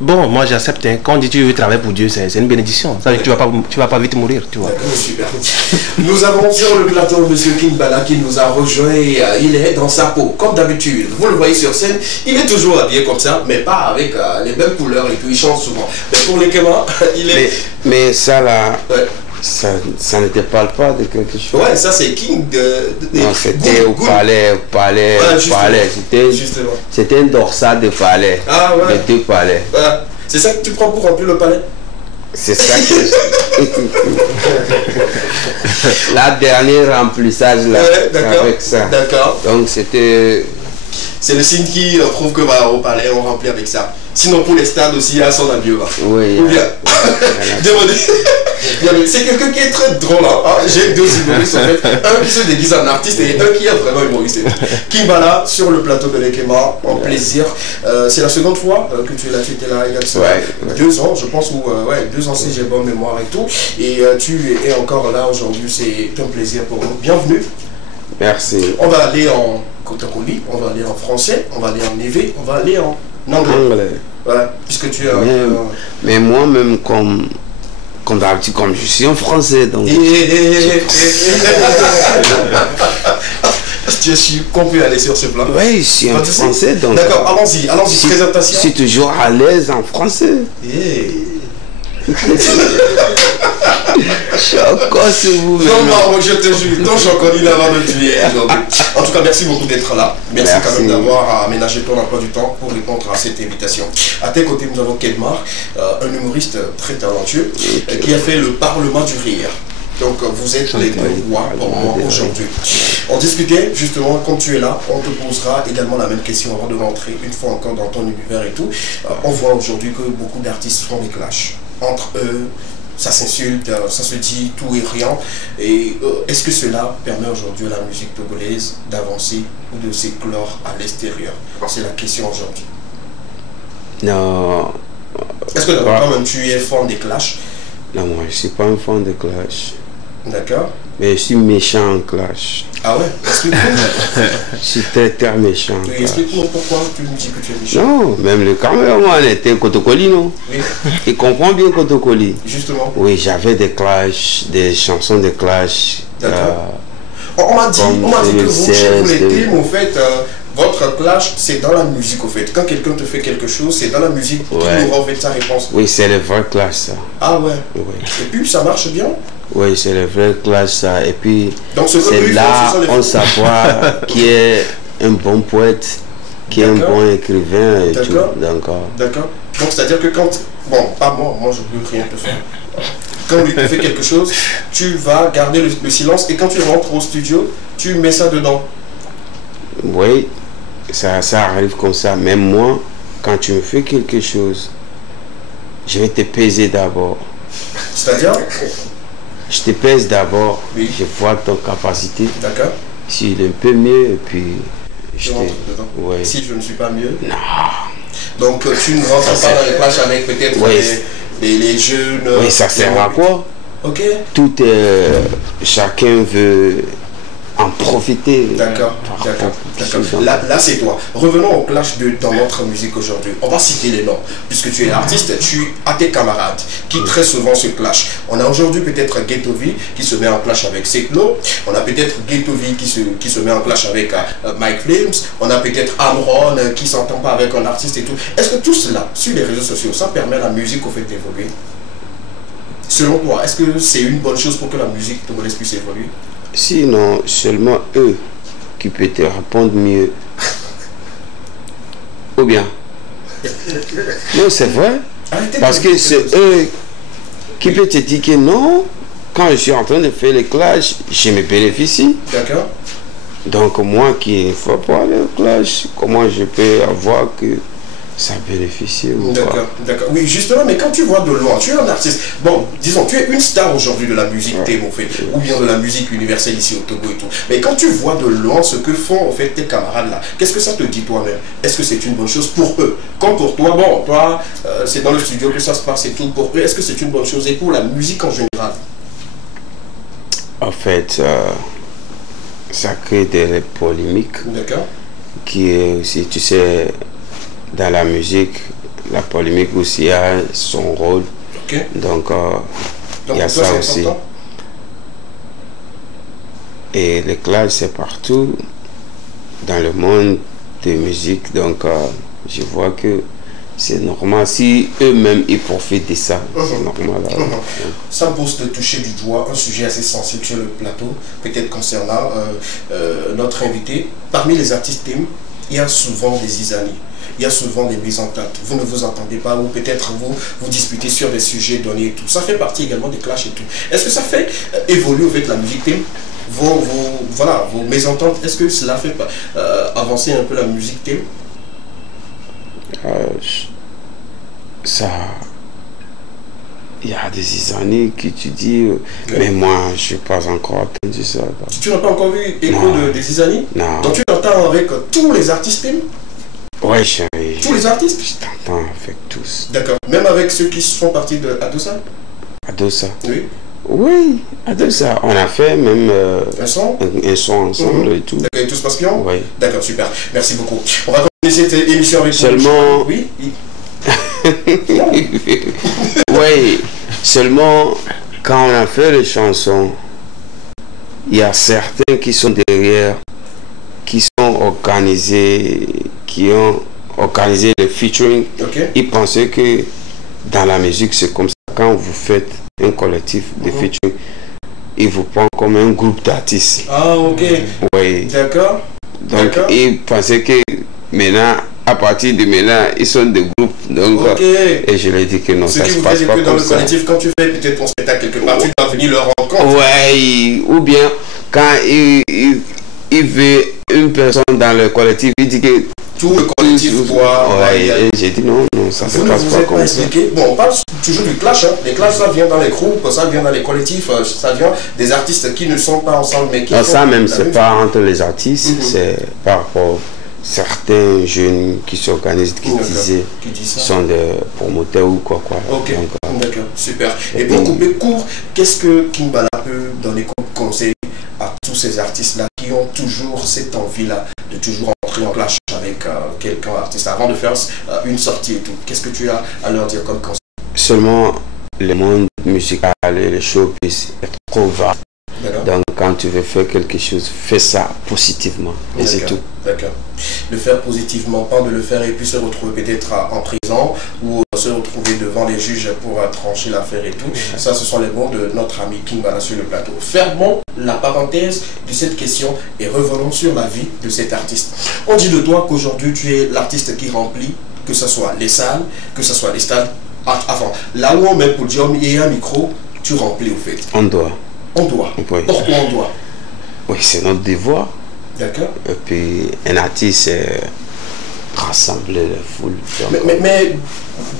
Bon, moi j'accepte. Quand on dit tu veux travailler pour Dieu, c'est une bénédiction. Ça veut dire que tu vas pas vite mourir, tu vois. D'accord, super. Nous avons sur le plateau M. Kingbala qui nous a rejoint. Il est dans sa peau, comme d'habitude. Vous le voyez sur scène, il est toujours habillé comme ça, mais pas avec les mêmes couleurs et puis il change souvent. Mais pour les Kéma, il est... Mais ça là... Ouais. Ça ne te parle pas de quelque chose. Ouais, ça c'est King non, c'était au palais. C'était une dorsale de palais. Ah ouais. De 2 palais. C'est ça que tu prends pour remplir le palais? C'est ça que la dernière remplissage là, ouais, avec ça. D'accord. Donc c'était C'est le signe qui prouve que bah, au palais, on remplit avec ça. Sinon, pour les stades aussi, il y a son avion. Oui. Ou bien. C'est quelqu'un qui est très drôle. Hein. J'ai deux humoristes en fait. Un qui se déguise en artiste et un qui est vraiment humoriste. Kimbala sur le plateau de l'Ekema, en plaisir. C'est la seconde fois que tu es là. Tu étais là il y a 2 ans, je pense, ou 2 ans si j'ai bonne mémoire et tout. Et tu es encore là aujourd'hui. C'est un plaisir pour nous. Bienvenue. Merci. On va aller en Kotokoli, on va aller en français, on va aller en évé, on va aller en anglais. Voilà, puisque tu as... Mais moi-même, comme d'habitude, comme je suis en français, donc... Tu suis qu'on peut aller sur ce plan. Oui, je suis en français, donc... D'accord, allons-y, présentation. Je suis toujours à l'aise en français. Encore c'est vous. Non, je te jure, ton chocolat avant de tuer. En tout cas, merci beaucoup d'être là. Merci quand même d'avoir aménagé ton emploi du temps pour répondre à cette invitation. À tes côtés, nous avons Kelmar, un humoriste très talentueux qui a fait le Parlement du rire. Donc vous êtes les deux rois pour moi aujourd'hui. On discutait justement, quand tu es là, on te posera également la même question avant de rentrer une fois encore dans ton univers et tout. On voit aujourd'hui que beaucoup d'artistes font des clashs entre eux, ça s'insulte, ça se dit tout et rien. Et est-ce que cela permet aujourd'hui à la musique togolaise d'avancer ou de s'éclore à l'extérieur? C'est la question aujourd'hui. Non. Est-ce que d'abord même tu es fan des clashs? Non, moi je suis pas un fan de clash. D'accord. Mais je suis méchant en clash. Ah ouais? Explique-moi. Je suis très méchant. Oui, explique-moi pourquoi tu me dis que tu es méchant. Non, même le caméraman était Kotokoli, non? Oui. Il comprend bien Kotokoli. Justement. Oui, j'avais des clashs, des chansons de clash. D'accord. On m'a dit que vous, chez vous, les thèmes, en fait, votre clash, c'est dans la musique, au fait. Quand quelqu'un te fait quelque chose, c'est dans la musique qu'il aura en fait sa réponse. Oui, c'est le vrai clash, ça. Ah ouais? Oui. Et puis, ça marche bien? Oui, c'est le vrai clash, ça. Et puis, c'est là, on savoir qui est un bon poète, qui est un bon écrivain et tout. D'accord. Donc, c'est-à-dire que quand... Bon, pas moi je peux rien te faire. Quand lui te fait quelque chose, tu vas garder le silence et quand tu rentres au studio, tu mets ça dedans. Oui, ça arrive comme ça. Même moi, quand tu me fais quelque chose, je vais te peser d'abord. C'est-à-dire? Je te pèse d'abord, je vois ton capacité. D'accord. S'il est un peu mieux, et puis... Je rentre dedans. Ouais. Si je ne suis pas mieux? Non. Donc tu ne rentres pas dans les clashs avec peut-être les jeunes... Oui, ça sert à quoi? Ok. Tout est... chacun veut en profiter. D'accord. Là c'est toi. Revenons au clash dans notre musique aujourd'hui. On va citer les noms. Puisque tu es artiste, tu as tes camarades qui très souvent se clashent. On a aujourd'hui peut-être Ghetto-V qui se met en clash avec Seklo. On a peut-être Ghetto-V qui se met en clash avec Mike Flames. On a peut-être Amron qui s'entend pas avec un artiste et tout. Est-ce que tout cela, sur les réseaux sociaux, ça permet à la musique au fait d'évoluer? Selon toi, est-ce que c'est une bonne chose pour que la musique togolaise puisse évoluer? Sinon, seulement eux qui peuvent te répondre mieux. Ou bien? Non, c'est vrai. Parce que c'est eux qui peuvent te dire que non, quand je suis en train de faire les clashs, je me bénéficie. D'accord. Donc moi qui ne fais pas les clashs, comment je peux avoir que ça bénéficie ou d'accord. Oui, justement, mais quand tu vois de loin, tu es un artiste, bon, disons, tu es une star aujourd'hui de la musique thème, en fait, ou bien de la musique universelle ici au Togo et tout. Mais quand tu vois de loin ce que font, en fait, tes camarades là, qu'est-ce que ça te dit toi-même? Est-ce que c'est une bonne chose pour eux? Comme pour toi, bon, toi, c'est dans le studio que ça se passe et tout, pour eux, est-ce que c'est une bonne chose? Et pour la musique en général? En fait, ça crée des polémiques. D'accord. Qui est aussi, tu sais, dans la musique, la polémique aussi a son rôle. Okay. Donc il y a ça aussi. Important. Et les clashs, c'est partout dans le monde de musique. Donc je vois que c'est normal. Si eux-mêmes ils profitent de ça, c'est normal. Ça me pose de toucher du doigt un sujet assez sensible sur le plateau, peut-être concernant notre invité. Parmi les artistes thèmes, il y a souvent des isanies. Il y a souvent des mésententes. Vous ne vous entendez pas ou peut-être vous disputez sur des sujets donnés et tout. Ça fait partie également des clashs et tout. Est-ce que ça fait évoluer avec la musique thème? vos mésententes, est-ce que cela fait avancer un peu la musique Théo? Ça... Il y a des années que tu dis, mais moi, je n'ai pas encore entendu ça. Tu n'as pas encore vu écho des Zizani? Non. Donc tu t'entends avec tous les artistes Théo? Oui, chérie. Tous les artistes? Je t'entends avec tous. D'accord. Même avec ceux qui font partie de Adossa? Adossa? Oui. Oui, Adossa. On a fait même un son ensemble et tout. D'accord, et tout se passe bien? Oui. D'accord, super. Merci beaucoup. On va commencer cette émission avec seulement... Oui. Oui, seulement quand on a fait les chansons, il y a certains qui sont derrière, qui sont organisés, qui ont organisé le featuring. Ils pensaient que dans la musique, c'est comme ça. Quand vous faites un collectif de featuring, ils vous prennent comme un groupe d'artistes. Ah, ok. Oui. D'accord. Donc, ils pensaient que maintenant, à partir de maintenant, ils sont des groupes. Donc, et je leur ai dit que non, ça se passe pas comme ça. Dans le collectif, quand tu fais peut-être ton spectacle quelque part, tu dois venir leur rencontre. Oui, ou bien quand il veut une personne dans le collectif, il dit que tout le collectif doit... Oui, et j'ai dit non, ça se passe pas comme ça. Bon, on parle toujours du clash. Les clashs, ça vient dans les groupes, ça vient dans les collectifs, ça vient des artistes qui ne sont pas ensemble, mais qui... Ça même, c'est pas entre les artistes, c'est par rapport... Certains jeunes qui s'organisent, qui sont des promoteurs ou quoi. Ok, d'accord, super. Et pour couper court, qu'est-ce que Kingbala peut donner comme conseil à tous ces artistes-là qui ont toujours cette envie-là de toujours entrer en clash avec quelqu'un artiste avant de faire une sortie et tout? Qu'est-ce que tu as à leur dire comme conseil? Seulement, le monde musical et le showbiz est trop vaste. Donc quand tu veux faire quelque chose, fais ça positivement et c'est tout. D'accord. Le faire positivement, pas de le faire et puis se retrouver peut-être en prison ou se retrouver devant les juges pour trancher l'affaire et tout. Ça, ce sont les mots de notre ami Kingbala sur le plateau. Fermons la parenthèse de cette question et revenons sur la vie de cet artiste. On dit de toi qu'aujourd'hui tu es l'artiste qui remplit, que ce soit les salles, que ce soit les stades. Avant, là où on met pour dire il y a un micro, tu remplis au fait. On doit. On doit. Oui. Pourquoi on doit? Oui, c'est notre devoir. D'accord. Et puis, un artiste, c'est rassembler la foule. Mais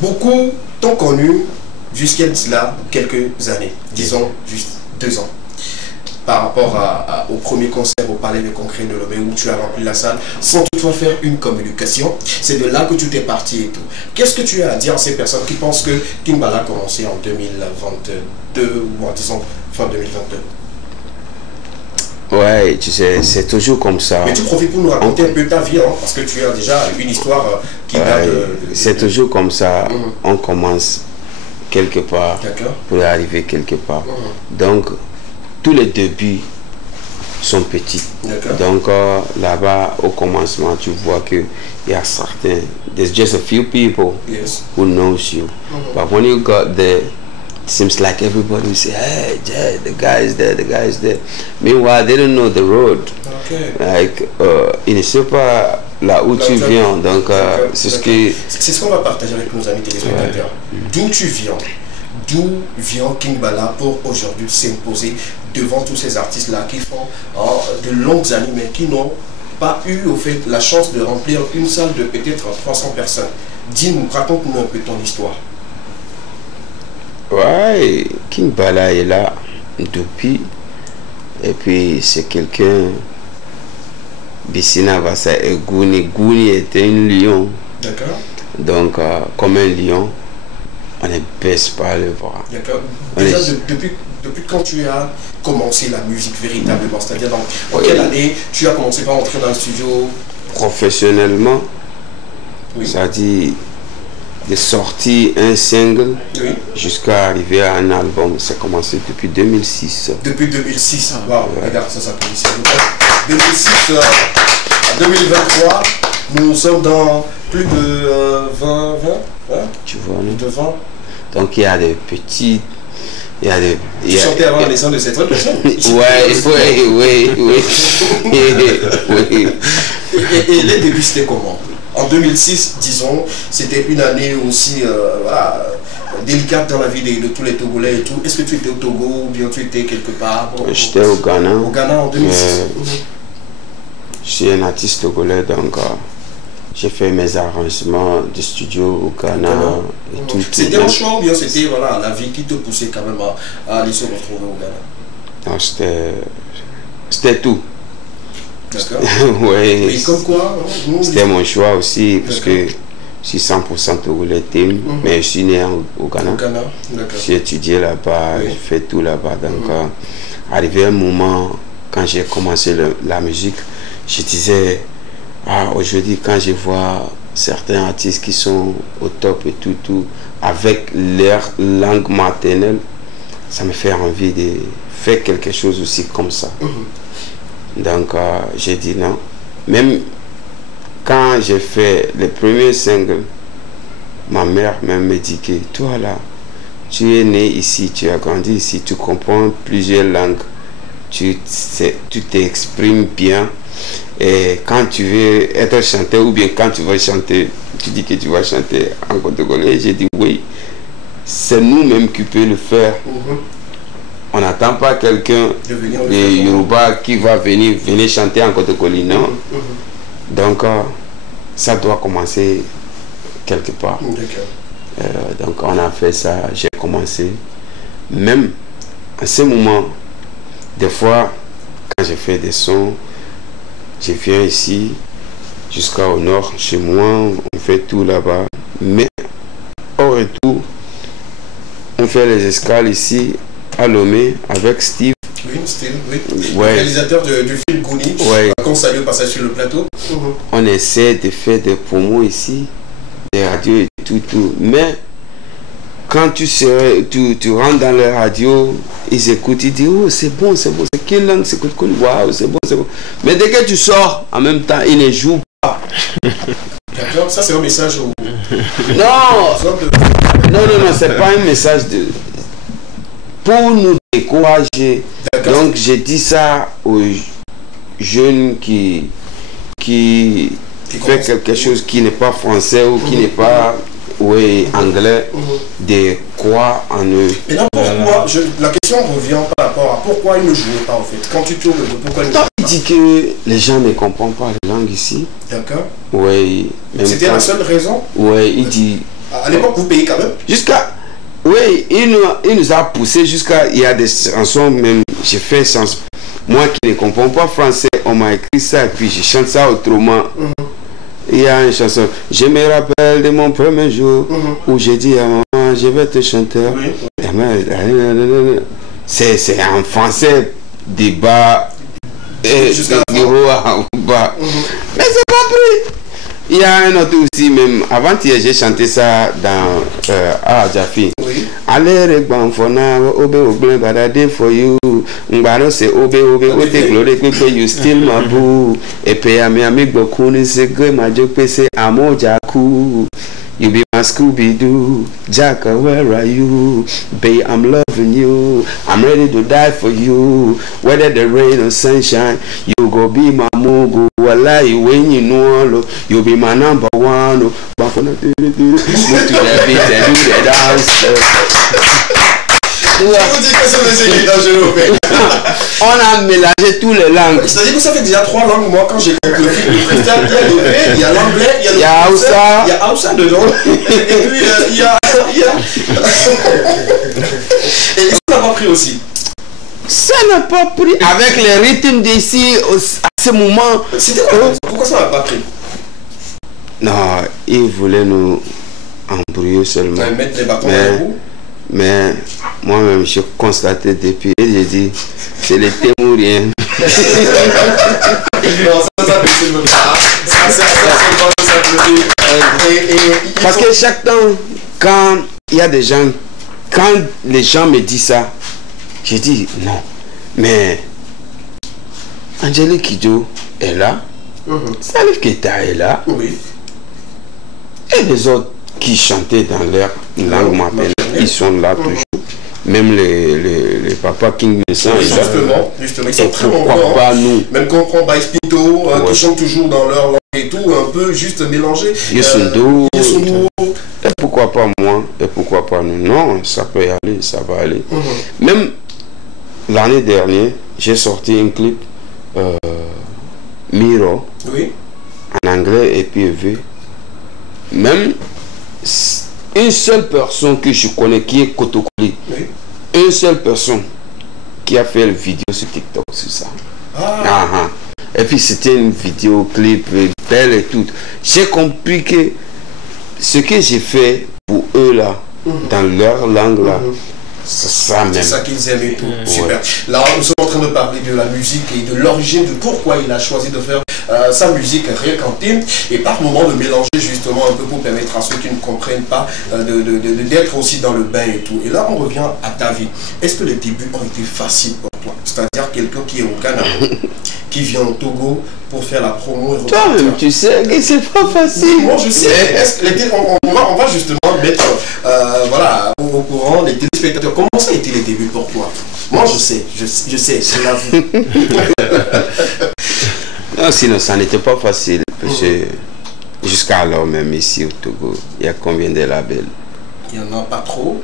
beaucoup t'ont connu jusqu'à cela quelques années, disons juste 2 ans. Par rapport au premier concert au Palais des Congrès de Lomé où tu as rempli la salle sans toutefois faire une communication. C'est de là que tu t'es parti et tout. Qu'est-ce que tu as à dire à ces personnes qui pensent que Kingbala a commencé en 2022 ou en disons fin 2022? Ouais, tu sais, c'est toujours comme ça. Mais tu profites pour nous raconter un peu ta vie, hein, parce que tu as déjà une histoire qui date de... C'est toujours comme ça. On commence quelque part pour arriver quelque part. Donc, tous les débuts sont petits. Donc, là-bas, au commencement, tu vois qu'il y a certains... There's just a few people who knows you. But when you got there, it seems like everybody will say, hey, Jay, the guy is there, the guy is there. Meanwhile, they don't know the road. Like, ils ne savent pas là où tu viens. Donc, c'est ce que... C'est ce qu'on va partager avec nos amis téléspectateurs. D'où tu viens? D'où vient Kingbala pour aujourd'hui s'imposer devant tous ces artistes-là qui font de longues années, mais qui n'ont pas eu au fait la chance de remplir une salle de peut-être 300 personnes. Dis-nous, raconte-nous un peu ton histoire. Ouais, Kingbala est là depuis, et puis c'est quelqu'un, Bissina Vassa et Gouni était un lion. D'accord. Donc, comme un lion, on ne baisse pas le bras. D'accord. Déjà, depuis quand tu as commencé la musique véritablement, c'est-à-dire dans quelle année tu as commencé par entrer dans le studio? Professionnellement, c'est-à-dire de sortir un single jusqu'à arriver à un album, ça a commencé depuis 2006. Depuis 2006, waouh, regarde ça peut ici. 2006 à 2023, nous sommes dans plus de 20, tu vois, non? De 20. Donc il y a des petits... Il y a des... Tu chantais avant la naissance de cette personne? Oui. Et les débuts, c'était comment? En 2006, disons, c'était une année aussi délicate dans la vie de tous les Togolais et tout. Est-ce que tu étais au Togo ou bien tu étais quelque part? J'étais au Ghana. Au Ghana en 2006. Je suis un artiste togolais, donc j'ai fait mes arrangements de studio au Ghana et tout. C'était un choix ou bien c'était voilà, la vie qui te poussait quand même à aller se retrouver au Ghana? Non, c'était tout. D'accord. Ouais. Mais comme quoi? C'était mon choix aussi, parce que je suis 100% togolais, mais je suis né au Ghana. Au Ghana, d'accord. J'ai étudié là-bas, j'ai fait tout là-bas. Donc, arrivé un moment, quand j'ai commencé la musique, je disais, aujourd'hui, quand je vois certains artistes qui sont au top et tout, avec leur langue maternelle, ça me fait envie de faire quelque chose aussi comme ça. Donc, j'ai dit non. Même quand j'ai fait le premier single, ma mère même me dit que toi là, tu es né ici, tu as grandi ici, tu comprends plusieurs langues, tu t'exprimes bien. Et quand tu veux être chanteur ou bien quand tu vas chanter, tu dis que tu vas chanter en congolais. J'ai dit oui, c'est nous-mêmes qui peut le faire. On n'attend pas quelqu'un de Yoruba qui va venir chanter en congolais, non. Donc ça doit commencer quelque part. Donc on a fait ça, j'ai commencé. Même à ce moment, des fois, quand je fais des sons, je viens ici, jusqu'au nord, chez moi, on fait tout là-bas. Mais, au retour, on fait les escales ici, à Lomé, avec Steve. Oui, Steve, oui. Ouais. Le réalisateur du film Goonies, qu'on salue au passage sur le plateau. On essaie de faire des promos ici, des radios et tout. Mais, quand tu rentres dans les radios, ils écoutent, ils disent, oh, c'est bon, c'est quelle langue c'est cool, waouh, c'est bon. Mais dès que tu sors, en même temps, ils ne jouent pas. D'accord, ça c'est un message au... Non, c'est pas un message pour nous décourager. Donc, j'ai dit ça aux jeunes qui fait quelque chose qui n'est pas français ou qui n'est pas... anglais, de croire en eux. Mais non, pourquoi la question revient par rapport à pourquoi ils ne jouaient pas en fait. Quand tu tournes, pourquoi ils ne jouaient pas? Il dit que les gens ne comprennent pas la langue ici. D'accord. Oui. C'était la seule raison? Oui, il dit... À l'époque, vous payez quand même? Jusqu'à... Oui, il nous a poussé jusqu'à... Il y a des chansons, même, j'ai fait chansons. Moi qui ne comprends pas français, on m'a écrit ça et puis je chante ça autrement. Il y a une chanson, je me rappelle de mon premier jour où j'ai dit à maman, je vais te chanter. C'est en français, débat, jusqu'à bas. Mais c'est pas pris. Il y a un autre aussi, même avant-hier, j'ai chanté ça dans Jafi. Allez, Regbanfona, Obe Oble, Badade for you. Mbano c'est Obe, Ote Glore, you still my boo. Et puis, ami, Bokuni, c'est Gre, ma joke, c'est Amo Jaku. You be my Scooby-Doo, Jack, where are you? Babe, I'm loving you. I'm ready to die for you. Whether the rain or sunshine, you go be my mugu. Wallahi, when you know, you be my number one. Move to the beat and do the dance. Je vous dis que ce monsieur est dangereux. On a mélangé tous les langues. C'est-à-dire que ça fait déjà 3 langues. Moi, quand j'écoute le film, il y a l'anglais, il y a Hausa, il y a Hausa dedans. Et puis il y a... Et ça n'a pas pris aussi. Ça n'a pas pris avec les rythmes d'ici à ce moment. C'était quoi? Pourquoi ça n'a pas pris? Non, ils voulaient nous embrouiller seulement. Mettre les bâtons dans les roues. Mais moi-même, j'ai constaté depuis et j'ai dit, c'est le témourien. Non, ça ne me pas. Parce que chaque temps, quand il y a des gens, quand les gens me disent ça, j'ai dit non. Mais Angélique Kidjo est là, Salif Keita est là, et les autres qui chantaient dans leur langue maternelle, ils sont là toujours. Même les papas King Messin, justement, ils sont très nombreux. Pas nous. Même quand on prend Baïs Pinto, qui chantent toujours dans leur langue et tout, un peu juste mélangé. Yosundo. pourquoi pas moi et pourquoi pas nous? Non, ça peut y aller, ça va aller. Même l'année dernière, j'ai sorti un clip Miro en anglais et puis vu. Même une seule personne que je connais qui est Kotokoli, une seule personne qui a fait une vidéo sur TikTok sur ça. Et puis c'était une vidéo clip belle et tout. J'ai compris que ce que j'ai fait pour eux là, dans leur langue là, c'est ça même. C'est ça qu'ils aiment et tout. Super. Là, nous sommes en train de parler de la musique et de l'origine, de pourquoi il a choisi de faire sa musique rien qu'en thème. Et par moment de mélanger justement un peu pour permettre à ceux qui ne comprennent pas d'être aussi dans le bain et tout. Et là, on revient à ta vie. Est-ce que les débuts ont été faciles pour toi? C'est-à-dire quelqu'un qui est au Ghana, qui vient au Togo pour faire la promo. Toi-même, tu sais que c'est pas facile. Moi, je sais. On va justement mettre voilà, au courant les téléspectateurs. Comment ça a été les débuts pour toi? Moi, je sais, c'est la vie. Non, sinon, ça n'était pas facile. Parce que jusqu'à alors, même ici au Togo, il y a combien de labels? Il n'y en a pas trop.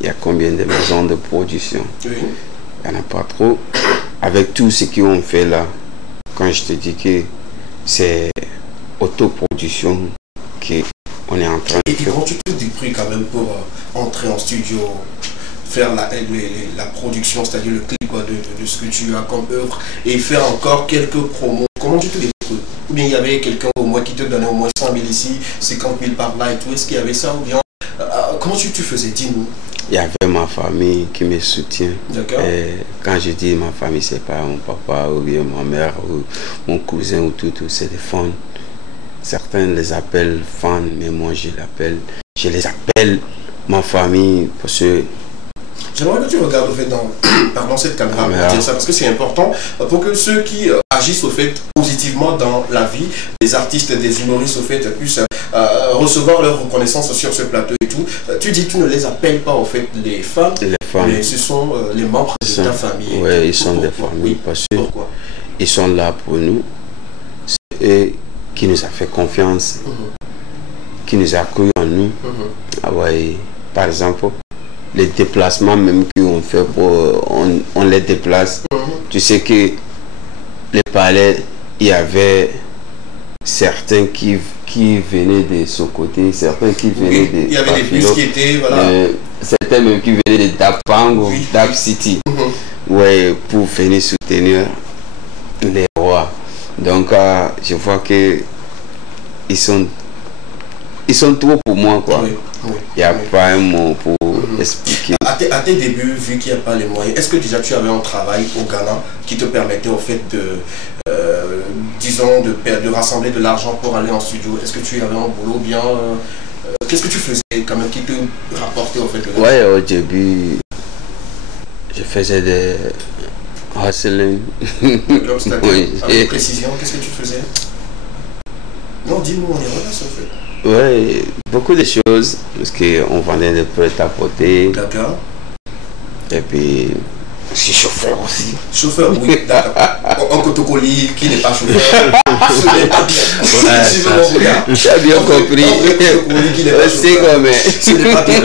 Il y a combien de maisons de production? Oui. Il n'y en a pas trop. Avec tout ce qu'on fait là, quand je te dis que c'est autoproduction qu'on est en train de faire. Et comment tu te débrouilles quand même pour entrer en studio, faire la production, c'est-à-dire le clip de ce que tu as comme œuvre, et faire encore quelques promos? Comment tu te débrouilles? Ou bien il y avait quelqu'un au moins qui te donnait au moins 100 000 ici, 50 000 par là et tout? Est-ce qu'il y avait ça? Ou bien comment tu faisais? Dis-nous. Il y avait ma famille qui me soutient. Et quand je dis ma famille, c'est pas mon papa ou bien ma mère ou mon cousin ou tout, c'est des fans. Certains les appellent fans, mais moi je les appelle ma famille parce que... J'aimerais que tu regardes au fait dans cette caméra pour dire ça, parce que c'est important pour que ceux qui agissent au fait positivement dans la vie, des artistes, des humoristes au fait puissent recevoir leur reconnaissance sur ce plateau et tout. Tu dis que tu ne les appelles pas au fait les fans, mais ce sont les membres de ta famille. Oui, ils sont des familles parce que ils sont là pour nous. C'est eux qui nous a fait confiance, qui nous a cru en nous. Par exemple, les déplacements même qu'on fait, on les déplace. Tu sais que les palais, il y avait certains qui venaient de ce côté, certains qui venaient de... Il y avait des bus qui étaient, voilà. Certains même qui venaient de Dapang ou Dap City. Pour venir soutenir les rois. Donc, je vois que ils sont trop pour moi, quoi. Il n'y a pas un mot pour expliquer. À tes débuts, vu qu'il n'y a pas les moyens, est-ce que déjà tu avais un travail au Ghana qui te permettait au fait disons, de rassembler de l'argent pour aller en studio? Est-ce que tu avais un boulot bien qu'est-ce que tu faisais quand même qui te rapportait au fait au début, je faisais des hustling. Avec précision, qu'est-ce que tu faisais? Non, dis-nous, on est là, ça fait. Oui, beaucoup de choses, parce qu'on vendait des prêt-à-porter. D'accord. Et puis, je suis chauffeur aussi. Chauffeur, oui, d'accord. Un Kotokoli qui n'est pas chauffeur, ce n'est pas bien. Tu as bien compris. Un Kotokoli qui n'est pas chauffeur, ce n'est pas bien.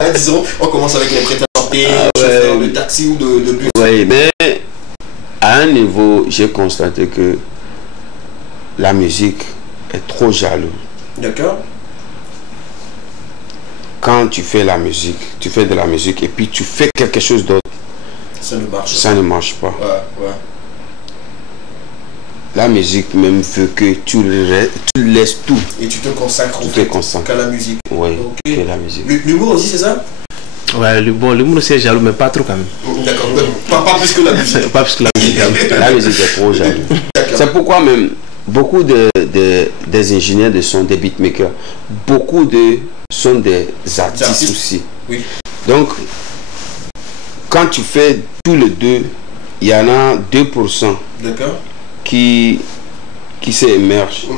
Là, disons, on commence avec les prêt-à-porter, chauffeur de taxi ou de bus. Oui, mais à un niveau, j'ai constaté que la musique est trop jalouse. D'accord. Quand tu fais la musique, tu fais de la musique et puis tu fais quelque chose d'autre, ça ne marche pas. La musique même veut que tu laisses tout. Et tu te consacres qu'à la musique. Oui, que la musique. L'humour aussi, c'est ça? Ouais, l'humour c'est jaloux, mais pas trop quand même. D'accord, pas plus que la musique. Pas plus que la musique. La musique est trop jaloux. C'est pourquoi même beaucoup des ingénieurs de son, des beatmakers, beaucoup sont des artistes aussi. Oui. Donc, quand tu fais tous les deux, il y en a 2% qui s'émergent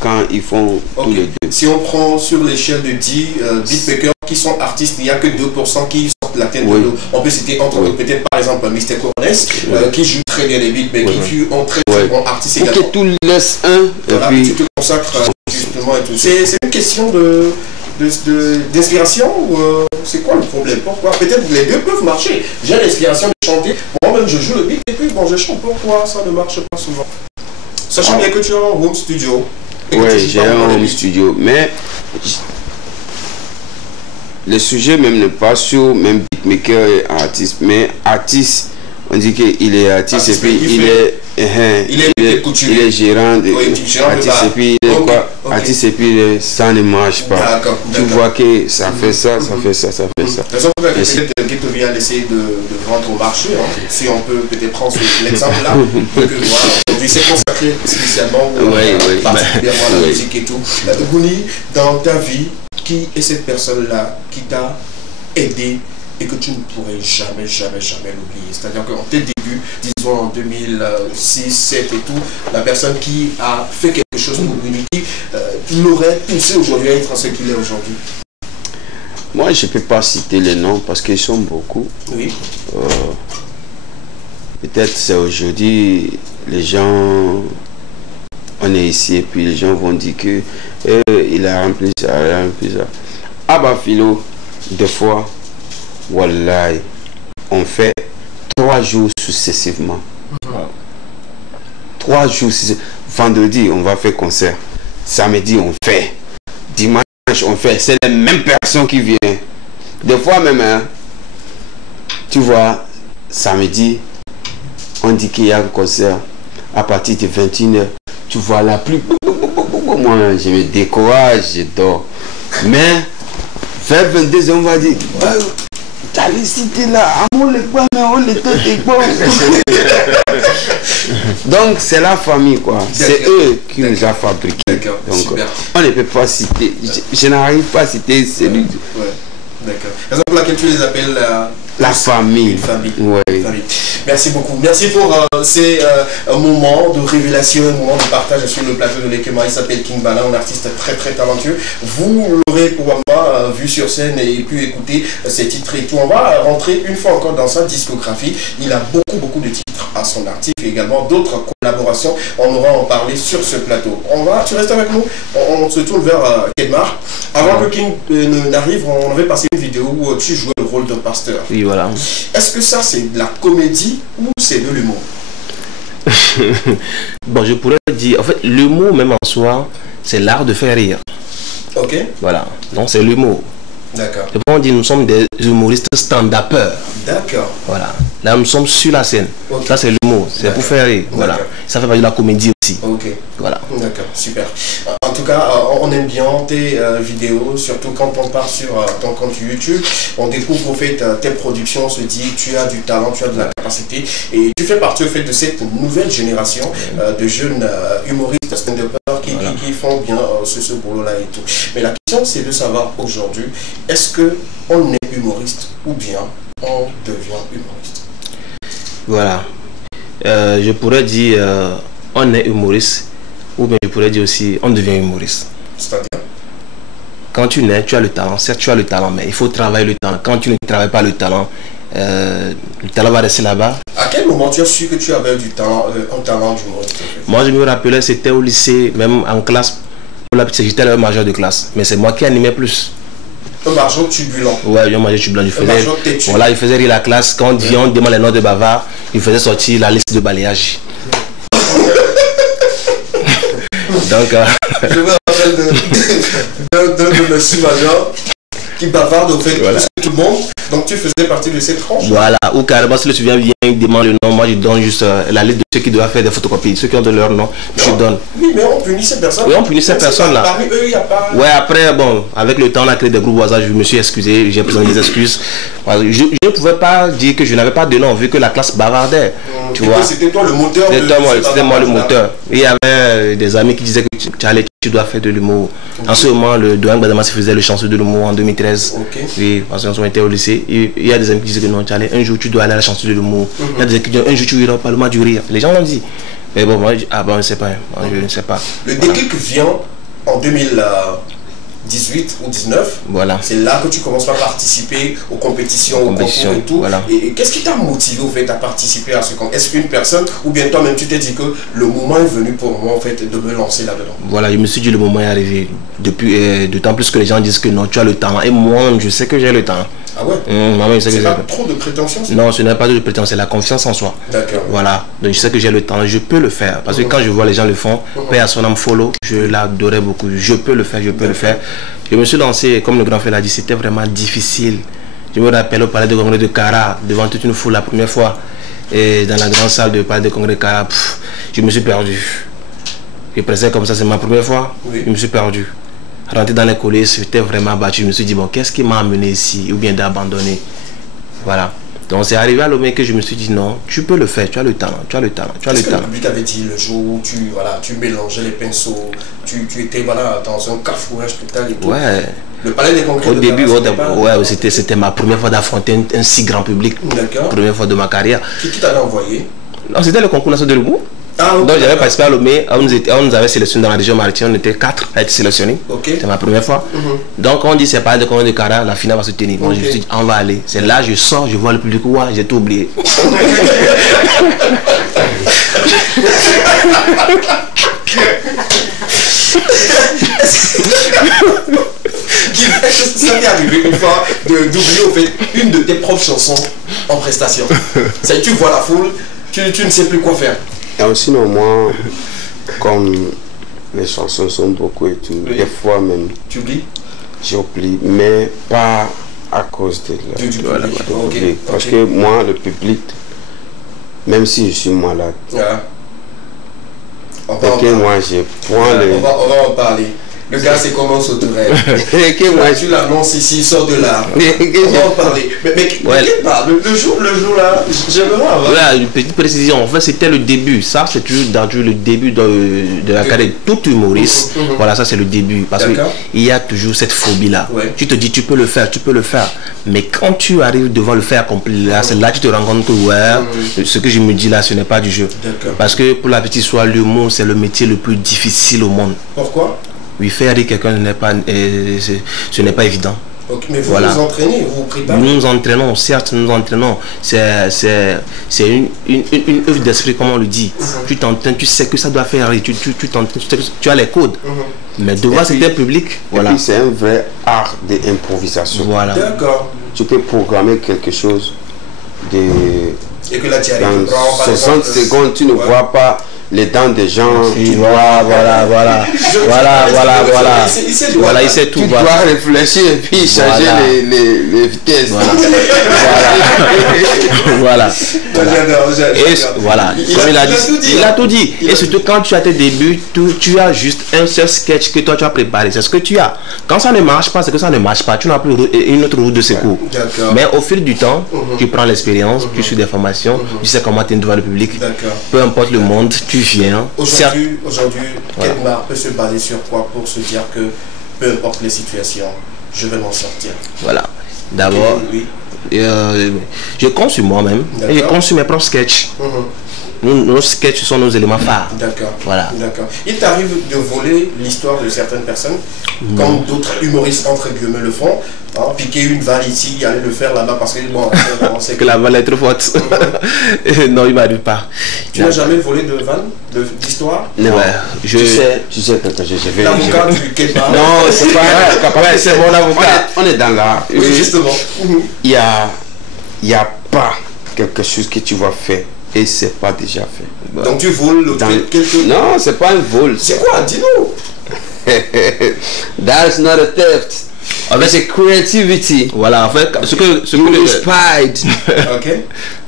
quand ils font tous les deux. Si on prend sur l'échelle de 10 beatmakers qui sont artistes, il n'y a que 2% qui sortent la tête de l'eau. On peut citer entre peut-être par exemple Mr. Cornes qui joue très bien les beats, mais qui fut un très bon artiste également. Que tu laisses un et puis tu te consacres justement et tout. C'est une question d'inspiration ou c'est quoi le problème? Pourquoi? Peut-être les deux peuvent marcher. J'ai l'inspiration de chanter, moi-même je joue le beat et puis bon, je chante. Pourquoi ça ne marche pas souvent? Sachant bien que tu as un home studio. Oui, j'ai un home studio, mais le sujet même n'est pas sur même beatmaker et artiste, mais artiste, on dit qu'il est artiste et puis il est gérant de artiste et puis il est quoi, artiste et puis ça ne marche pas. Tu vois que ça fait ça, ça fait ça, ça fait ça. Peut-être qu'il te vient d'essayer de vendre au marché, si on peut peut-être prendre l'exemple là, aujourd'hui c'est consacré spécialement particulièrement à la musique et tout. Gouni, dans ta vie, qui est cette personne-là qui t'a aidé et que tu ne pourrais jamais l'oublier? C'est-à-dire qu'en tes débuts, disons en 2006, 2007 et tout, la personne qui a fait quelque chose pour l'unité l'aurait poussé aujourd'hui à être ce qu'il est aujourd'hui. Moi, je ne peux pas citer les noms parce qu'ils sont beaucoup. Oui. Peut-être c'est aujourd'hui, les gens, on est ici et puis les gens vont dire que il a rempli ça, il a rempli ça. Ah bah philo, des fois, wallahi, on fait 3 jours successivement. 3 jours successivement. Vendredi, on va faire concert. Samedi, on fait. Dimanche, on fait. C'est les mêmes personnes qui viennent. Des fois même, hein, tu vois, samedi, on dit qu'il y a un concert à partir de 21h. Tu vois la pluie. Moi, je me décourage, je dors. Mais, vers 22h, on va dire, t'allais citer là, amour les points, mais on les tente et bon. Donc, c'est la famille, quoi. C'est eux qui nous ont fabriqués. Donc, on ne peut pas citer. Je n'arrive pas à citer celui. D'accord. Raison pour laquelle tu les appelles la famille. Une famille. Ouais. Une famille. Merci beaucoup. Merci pour ces moments de révélation, un moment de partage sur le plateau de l'Ekema. Il s'appelle King Bala, un artiste très talentueux. Vous l'aurez probablement vu sur scène et pu écouter ses titres et tout. On va rentrer une fois encore dans sa discographie. Il a beaucoup de titres à son actif et également d'autres collaborations. On aura en parler sur ce plateau. Tu restes avec nous. On se tourne vers Kedmar. Avant que King n'arrive, on avait passé une vidéo où tu jouais le rôle d'un pasteur. Oui, voilà. Est-ce que ça c'est de la comédie ou c'est de l'humour? Bon, je pourrais dire, en fait, l'humour même en soi, c'est l'art de faire rire. Ok. Voilà, donc c'est l'humour. D'accord. On dit nous sommes des humoristes stand-uppers. D'accord. Voilà. Là nous sommes sur la scène. Okay. Ça c'est l'humour, c'est pour faire rire. Voilà. Ça fait partie de la comédie aussi. Ok. Voilà. D'accord, super. En tout cas, on aime bien tes vidéos, surtout quand on part sur ton compte YouTube. On découvre au fait tes productions, on se dit tu as du talent, tu as de la capacité. Et tu fais partie au fait de cette nouvelle génération de jeunes humoristes stand-uppers qui font bien ce boulot-là et tout. Mais la question c'est de savoir aujourd'hui, est-ce qu'on est humoriste ou bien on devient humoriste? Voilà. Je pourrais dire on est humoriste ou bien je pourrais dire aussi on devient humoriste. C'est-à-dire? Quand tu nais, tu as le talent. Certes, tu as le talent, mais il faut travailler le talent. Quand tu ne travailles pas le talent va rester là-bas. À quel moment tu as su que tu avais du talent, un talent d'humoriste? Moi, je me rappelais, c'était au lycée, même en classe. J'étais le majeur de classe, mais c'est moi qui animais plus. Un major turbulent. Ouais, un major turbulent. Voilà, il faisait rire la classe. Quand on demande les noms de bavard, il faisait sortir la liste de balayage. Donc, je me rappelle de monsieur major qui bavarde au fait plus que tout le monde. Donc tu faisais partie de cette tranche. Voilà, ou carrément si le suivant vient, il demande le nom, moi je donne juste la liste de ceux qui doivent faire des photocopies, ceux qui ont de leur nom, je donne. Oui, mais on punit ces personnes. Oui, on punit ces personnes là. Parmi eux, il n'y a pas... Ouais, après, bon, avec le temps, on a créé des groupes voisins, je me suis excusé, j'ai présenté des excuses. Je ne pouvais pas dire que je n'avais pas de nom, vu que la classe bavardait. Tu vois. C'était toi le moteur. C'était moi le moteur. Il y avait des amis qui disaient que tu dois faire de l'humour. En ce moment, le Douane Badamassi faisait le chanceux de l'humour en 2013. Oui, parce qu'on était au lycée. Il y a des amis qui disaient que non, un jour tu dois aller à la chanson de l'humour. Il y a des amis qui disent un jour tu iras au Parlement du rire. Les gens l'ont dit. Mais bon, moi, je ne sais pas. Moi, je ne sais pas. Le déclic vient en 2010. 18 ou 19. Voilà. C'est là que tu commences à participer aux compétitions, aux concours et tout. Voilà. Et qu'est-ce qui t'a motivé au fait à participer à ce concours? Est-ce qu'une personne ou bien toi-même tu t'es dit que le moment est venu pour moi en fait de me lancer là-dedans? Voilà, je me suis dit le moment est arrivé. Depuis, d'autant plus que les gens disent que non, tu as le talent. Et moi, je sais que j'ai le talent. Ah ouais? C'est pas trop de prétention? Non, ce n'est pas de prétention, c'est la confiance en soi. D'accord. Voilà, donc je sais que j'ai le talent, je peux le faire. Parce que quand je vois les gens le font, paix à son âme, follow, je l'adorais beaucoup. Je peux le faire, je peux le faire. Je me suis lancé, comme le grand frère l'a dit, c'était vraiment difficile. Je me rappelle au palais de congrès de Kara, devant toute une foule la première fois. Et dans la grande salle du palais de congrès de Kara, je me suis perdu. Je pressais comme ça, c'est ma première fois. Oui. Je me suis perdu. Rentrer dans les coulisses, j'étais vraiment battu. Je me suis dit, bon, qu'est-ce qui m'a amené ici? Ou bien d'abandonner. Voilà. Donc c'est arrivé à l'homme que je me suis dit, non, tu peux le faire, tu as le talent, tu as le talent, tu as le talent. Le public avait dit le jour où tu mélangeais les pinceaux, tu étais voilà, dans un cafouillage total et tout. Ouais. Le palais des congrès. Au début, c'était ma première fois d'affronter un si grand public. D'accord. Première fois de ma carrière. Qui t'avait envoyé? Non, c'était le concours national de l'Ougou. Ah, okay. Donc j'avais participé à Lomé, on nous avait sélectionné dans la région maritime, on était 4 à être sélectionnés. Okay. C'était ma première fois. Donc on dit c'est pas de congrès de Kara, la finale va se tenir. Bon, je me suis dit on va aller. C'est là je sors, je vois le public, ouais, j'ai tout oublié. Ça t'est arrivé une fois d'oublier au fait une de tes propres chansons en prestation. C'est tu vois la foule, tu ne sais plus quoi faire. Et sinon moi, comme les chansons sont beaucoup et tout, des fois même tu oublies? J'oublie, mais pas à cause de la du public. Parce que moi, le public, même si je suis malade, on va en parler. Le gars, c'est comment sauterelle. Tu l'annonces ici, il sort de là. On va en parler. Mais le jour là, j'aimerais avoir. Voilà, une petite précision. En fait, c'était le début. Ça, c'est toujours dans le début de la carrière. Tout humoriste, voilà, ça, c'est le début. Parce qu'il y a toujours cette phobie-là. Tu te dis, tu peux le faire, tu peux le faire. Mais quand tu arrives devant le faire accompli, là, c'est là que tu te rends compte que, ce que je me dis là, ce n'est pas du jeu. Parce que pour la petite histoire, l'humour, c'est le métier le plus difficile au monde. Pourquoi? Oui, faire rire quelqu'un ce n'est pas évident. Okay, mais vous vous entraînez, vous vous préparez? Nous nous entraînons, certes, nous nous entraînons. C'est une œuvre d'esprit, comme on le dit. Tu t'entraînes, tu sais que ça doit faire rire, tu as les codes. Mais devant c'était public, voilà. Et puis c'est un vrai art d'improvisation. Voilà. D'accord. Tu peux programmer quelque chose et que là, tu arrives, dans 60 secondes, tu ne vois pas les dents des gens. Voilà, il sait tout. Tu dois réfléchir et puis changer les vitesses. Voilà. Et voilà, comme il a tout dit. Et surtout quand tu as tes débuts, tu as juste un seul sketch que toi tu as préparé. C'est ce que tu as. Quand ça ne marche pas, c'est que ça ne marche pas. Tu n'as plus une autre route de secours. Mais au fil du temps, tu prends l'expérience, tu suis des formations, tu sais comment tu es devant le public. Peu importe le monde, tu viens. Aujourd'hui, Kedmar peut se baser sur quoi pour se dire que peu importe les situations, je vais m'en sortir? Voilà. D'abord, je conçu moi-même et je conçu mes propres sketchs. Nos sketchs sont nos éléments phares. D'accord. Voilà. D'accord. Il t'arrive de voler l'histoire de certaines personnes, comme d'autres humoristes entre guillemets le font, piquer une vanne ici, aller le faire là-bas parce que bon, c'est que la vanne est trop forte. Non, il m'arrive pas. Tu n'as jamais volé de vanne, d'histoire? Non. Tu sais que je vais. L'avocat du Kedmar. Non, c'est pas. C'est mon avocat. On est dans l'art. Oui, justement. Il y a pas quelque chose que tu vas faire. Et c'est pas déjà fait. Donc tu voles quelque... Non, c'est pas un vol. C'est quoi? Dis-nous. That's not a theft. En fait, c'est creativity. Voilà, en fait, ce que you inspired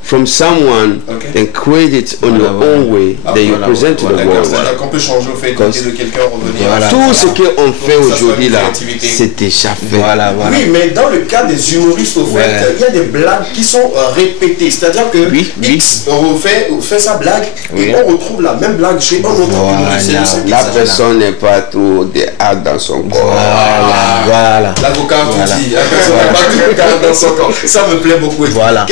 from someone and create it on your own way, then you present to the world. On peut changer au fait de quelqu'un revenir. Tout ce qu'on fait aujourd'hui là, c'est déjà fait. Oui, mais dans le cas des humoristes, au fait, il y a des blagues qui sont répétées. C'est-à-dire que X fait sa blague et on retrouve la même blague chez un autre humoriste. La personne n'est pas trop de hâte dans son corps. Voilà. L'avocat vous dit, dans son corps. Ça me plaît beaucoup. Voilà.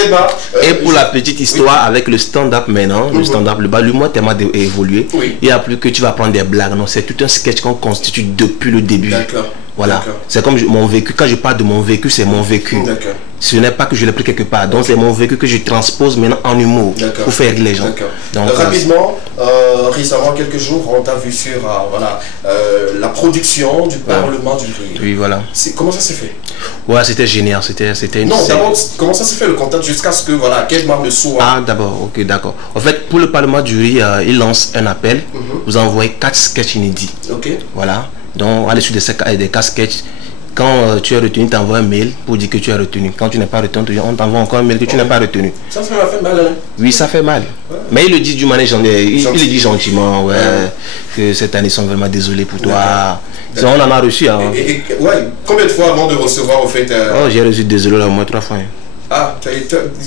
Et pour la petite histoire avec le stand-up maintenant, le stand-up, l'humour tellement évolué, il n'y a plus que tu vas prendre des blagues. Non, c'est tout un sketch qu'on constitue depuis le début. D'accord. Voilà. C'est comme mon vécu. Quand je parle de mon vécu, c'est mon vécu. Ce n'est pas que je l'ai pris quelque part. Donc c'est mon vécu que je transpose maintenant en humour pour faire rire les gens. Donc, rapidement, récemment, quelques jours, on t'a vu sur voilà, la production du Parlement du Rire. Oui, voilà. Comment ça s'est fait? Ouais, c'était génial. C'était une... Non, d'abord, comment ça s'est fait le contact jusqu'à ce que, voilà, Kedmar ne soit... Ah, d'abord, ok, d'accord. En fait, pour le Parlement du Rire, il lance un appel. Vous envoyez 4 sketchs inédits. Ok. Voilà. Donc, à l'issue des 4 sketchs, quand tu es retenu, tu envoies un mail pour dire que tu es retenu. Quand tu n'es pas retenu, on t'envoie encore un mail que tu n'es pas retenu. Ça m'a fait mal, hein? Oui, ça fait mal. Ouais. Mais il le dit d'une manière il le dit gentiment, ouais, que cette année, ils sont vraiment désolés pour toi. On en a reçu. Hein. Ouais. Combien de fois avant de recevoir, au fait Oh, j'ai reçu désolé là, au moins 3 fois. Hein. Ah,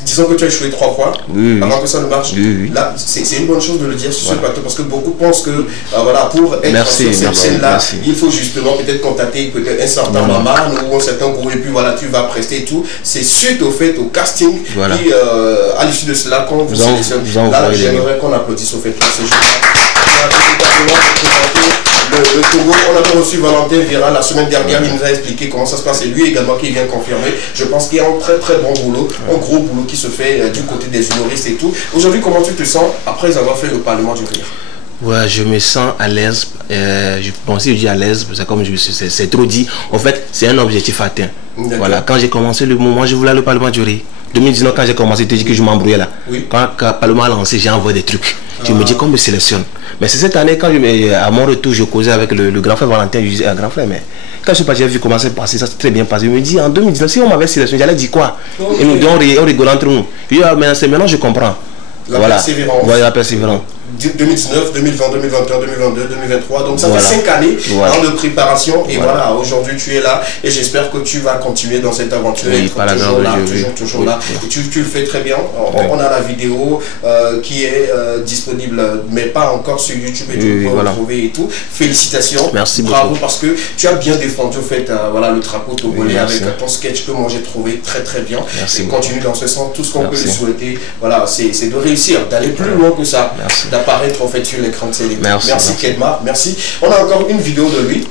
disons que tu as échoué 3 fois avant que ça ne marche. Là, c'est une bonne chose de le dire sur ce plateau parce que beaucoup pensent que voilà, pour être sur cette scène-là, il faut justement peut-être contacter un certain maman ou un certain groupe et puis voilà, tu vas prester et tout. C'est suite au fait au casting qui, à l'issue de cela, quand vous sélectionnez, là, j'aimerais qu'on applaudisse au fait pour ce jour-là. Le Togo, on a reçu Valentin Vira la semaine dernière, il nous a expliqué comment ça se passe et lui également qui vient confirmer. Je pense qu'il y a un très très bon boulot, un gros boulot qui se fait du côté des humoristes et tout. Aujourd'hui, comment tu te sens après avoir fait le Parlement du Rire? Ouais, je me sens à l'aise. Je pensais que je dis à l'aise, c'est comme c'est trop dit. En fait, c'est un objectif atteint. Voilà, quand j'ai commencé le moment, je voulais le Parlement du Rire. 2019, quand j'ai commencé, tu dis que je m'embrouillais là. Quand le Parlement a lancé, j'ai envoyé des trucs. Je me dis qu'on me sélectionne. Mais c'est cette année, quand à mon retour, je causais avec le grand frère Valentin, je disais, grand frère, mais quand je suis parti, j'ai vu comment ça s'est passé, ça s'est très bien passé. Il me dit, en 2019, si on m'avait sélectionné, j'allais dire quoi? Et nous, on rigole entre nous. Je dis, mais c'est maintenant je comprends. La persévérance. Voilà, la persévérance. 2019, 2020, 2021, 2022, 2023. Donc ça fait 5 années de préparation. Et voilà, aujourd'hui tu es là. Et j'espère que tu vas continuer dans cette aventure. Oui, toujours là. Et tu le fais très bien. On a la vidéo qui est disponible, mais pas encore sur YouTube. Et tu peux retrouver et tout. Félicitations. Merci beaucoup. Bravo parce que tu as bien défendu au fait, voilà, le drapeau togolais avec ton sketch que moi j'ai trouvé très très bien. Merci. Et continue dans ce sens. Tout ce qu'on peut lui souhaiter, voilà, c'est de réussir, d'aller plus loin que ça. Apparaître en fait sur l'écran de télé. Merci Kedmar, merci. On a encore une vidéo de lui,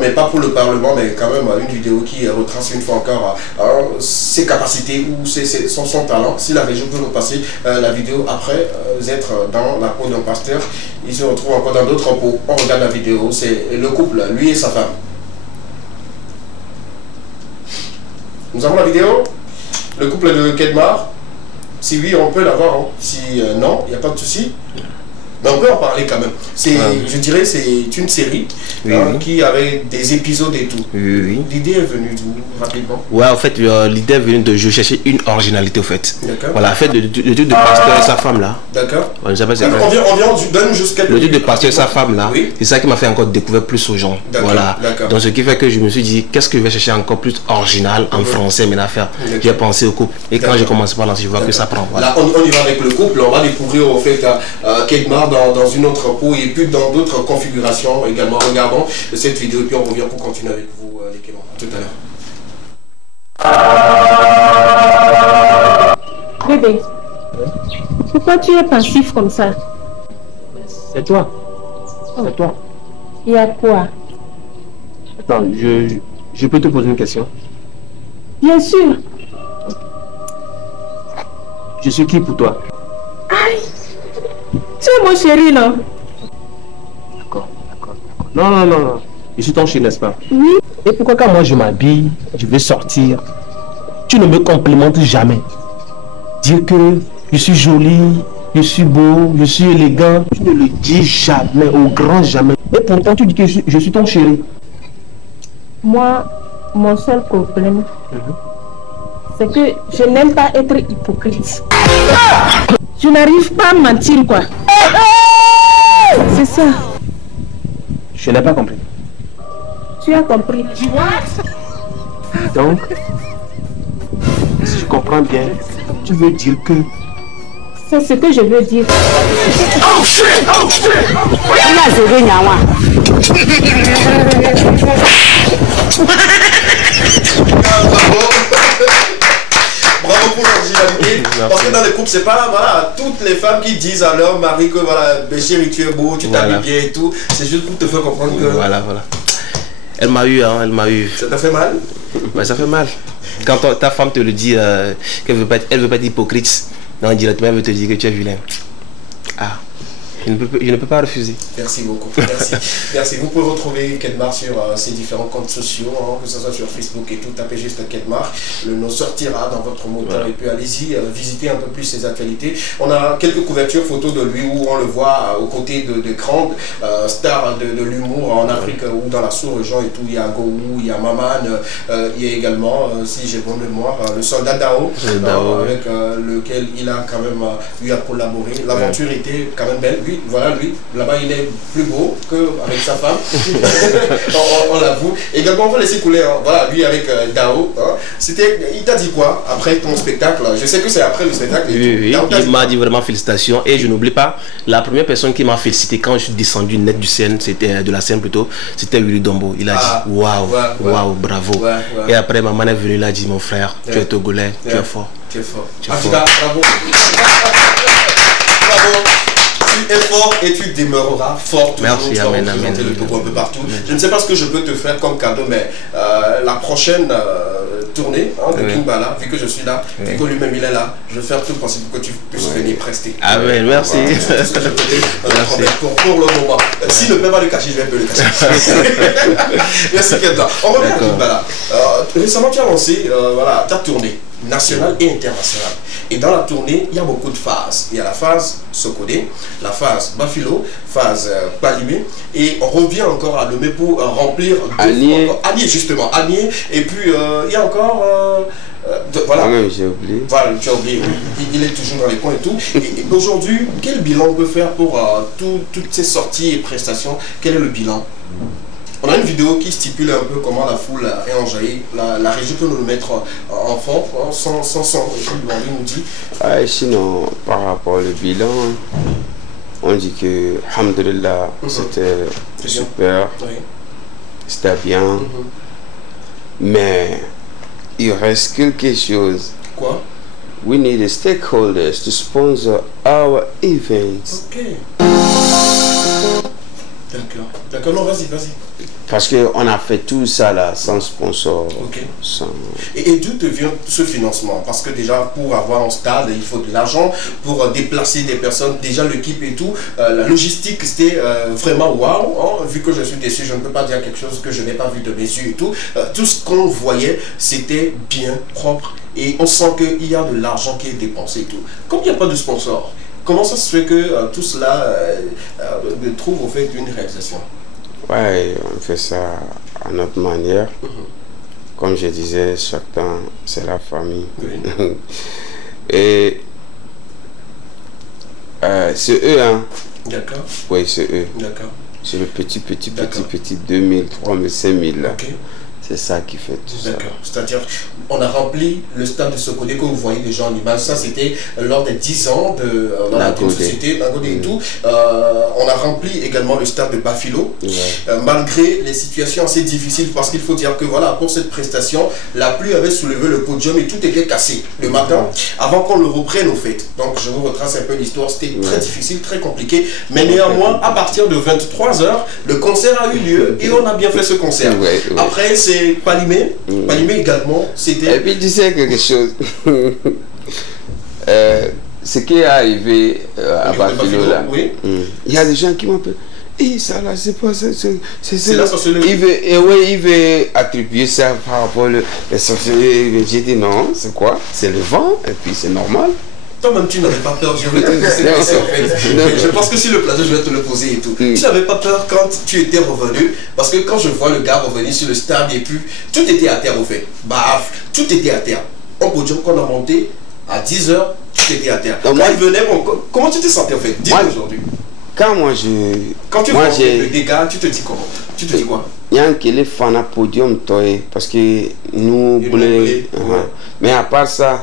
mais pas pour le Parlement, mais quand même une vidéo qui retrace une fois encore ses capacités ou son talent. Si la région peut nous passer la vidéo après être dans la peau d'un pasteur, il se retrouve encore dans d'autres peaux. On regarde la vidéo, c'est le couple, lui et sa femme. Nous avons la vidéo, le couple de Kedmar. Si oui, on peut l'avoir. Hein. Si non, il n'y a pas de souci. Mais on peut en parler quand même. Je dirais c'est une série qui avait des épisodes et tout. L'idée est venue d'où, rapidement? Ouais, en fait, l'idée est venue de chercher une originalité, au fait. Voilà, en fait, le truc de pasteur et sa femme là. D'accord. On vient, donne juste quelques... Le truc de pasteur et sa femme là, c'est ça qui m'a fait encore découvrir plus aux gens. Voilà. Donc ce qui fait que je me suis dit, qu'est-ce que je vais chercher encore plus original en français, mais l'affaire. J'ai pensé au couple. Et quand j'ai commencé par lancer, je vois que ça prend. Là, on y va avec le couple. On va découvrir au fait Kedmar dans une autre peau et puis dans d'autres configurations également. Regardons cette vidéo et puis on revient pour continuer avec vous les Kémans. À tout à l'heure. Bébé, pourquoi tu es passif comme ça? C'est toi. C'est toi. Il y a quoi? Attends, je peux te poser une question? Bien sûr. Je suis qui pour toi? Aïe! Tu es mon chéri, non? D'accord. Non. Je suis ton chéri, n'est-ce pas? Oui. Et pourquoi quand moi je m'habille, je vais sortir, tu ne me complimentes jamais? Dire que je suis jolie, je suis beau, je suis élégant, tu ne le dis jamais, au grand jamais. Et pourtant tu dis que je suis ton chéri. Moi, mon seul problème, c'est que je n'aime pas être hypocrite. Je n'arrive pas à mentir, quoi. C'est ça. Je n'ai pas compris. Tu as compris. Donc, si je comprends bien, tu veux dire que... C'est ce que je veux dire. Oh shit! Bravo pour l'originalité. Parce que dans les couples, c'est pas voilà, toutes les femmes qui disent à leur mari que voilà, chérie, tu es beau, tu t'habilles bien et tout. C'est juste pour te faire comprendre que. Voilà. Elle m'a eu, hein, elle m'a eu. Ça t'a fait mal? Ouais, ça fait mal. Quand ta femme te le dit, qu'elle veut pas être hypocrite, non, directement, elle veut te dire que tu es vilain. Ah. Je ne peux pas refuser. Merci beaucoup. Merci. Merci. Vous pouvez retrouver Kedmar sur ses différents comptes sociaux, hein, que ce soit sur Facebook et tout. Tapez juste Kedmar. Le nom sortira dans votre moteur. Voilà. Et puis allez-y, visiter un peu plus ses actualités. On a quelques couvertures photos de lui où on le voit aux côtés de grandes stars de l'humour en Afrique ou dans la sous-région et tout. Il y a Gowou, il y a Maman, il y a également, si j'ai bonne mémoire, le soldat Dao, avec lequel il a quand même eu à collaborer. L'aventure était quand même belle. Voilà, lui, là-bas, il est plus beau qu'avec sa femme. on l'avoue. Également, on va laisser couler, hein. Voilà, lui avec Dao. Hein. Il t'a dit quoi après ton spectacle? Je sais que c'est après le spectacle. Oui, il m'a dit vraiment félicitations. Et je n'oublie pas, la première personne qui m'a félicité quand je suis descendu net du scène, c'était de la scène plutôt, c'était Willy Dombo. Il a dit waouh, waouh, bravo. Et après, maman est venue, il a dit mon frère, tu es togolais, tu es fort. Tu es fort. En tout cas, bravo. Bravo. Tu es fort et tu demeureras fort. Merci, amen, amen. Le Togo un peu partout. Je ne sais pas ce que je peux te faire comme cadeau, mais la prochaine tournée de King Bala, vu que je suis là, vu que lui-même il est là, je vais faire tout possible pour que tu puisses venir prester. Amen, merci. Voilà, ce que je peux te pour le moment. S'il ne peut pas le cacher, je vais un peu le cacher. Merci Kedmar. On revient à King Bala. Récemment, tu as lancé ta tournée nationale et internationale. Et dans la tournée, il y a beaucoup de phases. Il y a la phase Sokodé, la phase Bafilo, phase Palimé, et on revient encore à Lomé pour remplir Anié, justement, Anié, et puis il y a encore voilà. J'ai oublié. Voilà, tu as oublié. Il est toujours dans les coins et tout. Et aujourd'hui, quel bilan on peut faire pour toutes ces sorties et prestations? Quel est le bilan? On a une vidéo qui stipule un peu comment la foule est enjaillée. La régie peut nous le mettre en fond, sans son. Il nous dit. Sinon, par rapport au bilan, on dit que, alhamdulillah, c'était super, c'était bien, mais il reste quelque chose. Quoi? We need the stakeholders to sponsor our events. Ok. D'accord, non, vas-y. Parce qu'on a fait tout ça là, sans sponsor. Okay. Sans... Et d'où te vient ce financement? Parce que déjà, pour avoir un stade, il faut de l'argent. Pour déplacer des personnes, déjà l'équipe et tout. La logistique, c'était vraiment waouh. Hein. Vu que je suis déçu, je ne peux pas dire quelque chose que je n'ai pas vu de mes yeux et tout. Tout ce qu'on voyait, c'était bien propre. Et on sent qu'il y a de l'argent qui est dépensé et tout. Comme il n'y a pas de sponsor, comment ça se fait que tout cela trouve au fait une réalisation? Ouais, on fait ça à notre manière. Comme je disais, chaque temps, c'est la famille. Oui. Et c'est eux, hein. D'accord. Oui, c'est eux. D'accord. C'est le petit 2000, 3000, 5000 là. Okay. C'est ça qui fait tout ça. D'accord. C'est-à-dire, on a rempli le stade de Sokodé que vous voyez déjà en image. Ça, c'était lors des 10 ans de la société, Nagodé et tout. On a rempli également le stade de Bafilo. Malgré les situations assez difficiles, parce qu'il faut dire que voilà, pour cette prestation, la pluie avait soulevé le podium et tout était cassé le matin avant qu'on le reprenne au fait. Donc, je vous retrace un peu l'histoire. C'était très difficile, très compliqué. Mais néanmoins, à partir de 23 h, le concert a eu lieu et on a bien fait ce concert. Après, c'est Palimé. Palimé également, c'était... Et puis tu sais quelque chose. Ce qui est arrivé à Bafilo là, il y a des gens qui m'appellent. Et ça là, c'est pas ça. C'est la sorcellerie. Il veut attribuer ça par rapport aux sorcelleries. J'ai dit non, c'est quoi? C'est le vent, et puis c'est normal. Toi-même, tu n'avais pas peur, je vais te poser cette question en fait. Je pense que sur le plateau, je vais te le poser et tout. Tu n'avais pas peur quand tu étais revenu, parce que quand je vois le gars revenir sur le stade et puis tout était à terre au fait. Baf, tout était à terre. Au podium qu'on a monté à 10 h, tout était à terre. Donc, quand il venait, comment tu te sentais en fait? Dis-moi aujourd'hui. Quand tu vois le dégât, tu te dis comment? Tu te dis quoi? Il y a un qui est fan à podium, parce que nous, mais à part ça,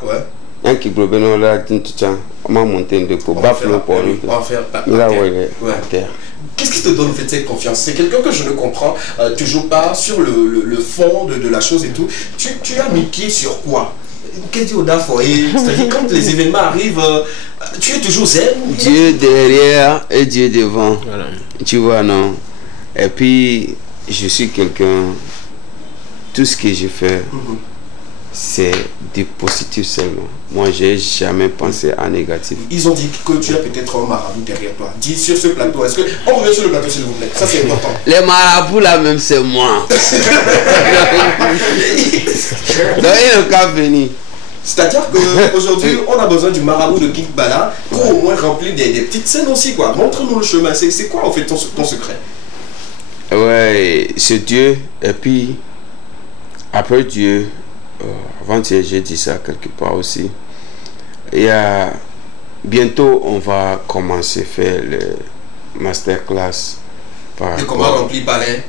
il y a un qui on m'a monté de coup, Bafilo pour nous. On va faire à terre. Qu'est-ce qui te donne en fait cette confiance? C'est quelqu'un que je ne comprends toujours pas sur le fond de la chose et tout. Tu as mis pied sur quoi? Qu'est-ce que c'est-à-dire quand les événements arrivent, tu es toujours zen? Dieu derrière et Dieu devant. Voilà. Tu vois, non? Et puis, je suis quelqu'un, tout ce que je fais, c'est du positif seulement. Moi, j'ai jamais pensé à négatif. Ils ont dit que tu as peut-être un marabout derrière toi. Dis sur ce plateau, est-ce que... On revient sur le plateau s'il vous plaît, ça c'est important. Les marabouts là même, c'est moi. Donc ils n'ont qu'à venir. C'est-à-dire qu'aujourd'hui, on a besoin du marabout de King Bala pour au moins remplir des petites scènes aussi, quoi. Montre-nous le chemin. C'est quoi, en fait, ton secret? Ouais, c'est Dieu. Et puis, après Dieu, avant-hier, j'ai dit ça quelque part aussi. Et bientôt, on va commencer à faire le masterclass. Et comment remplir palais?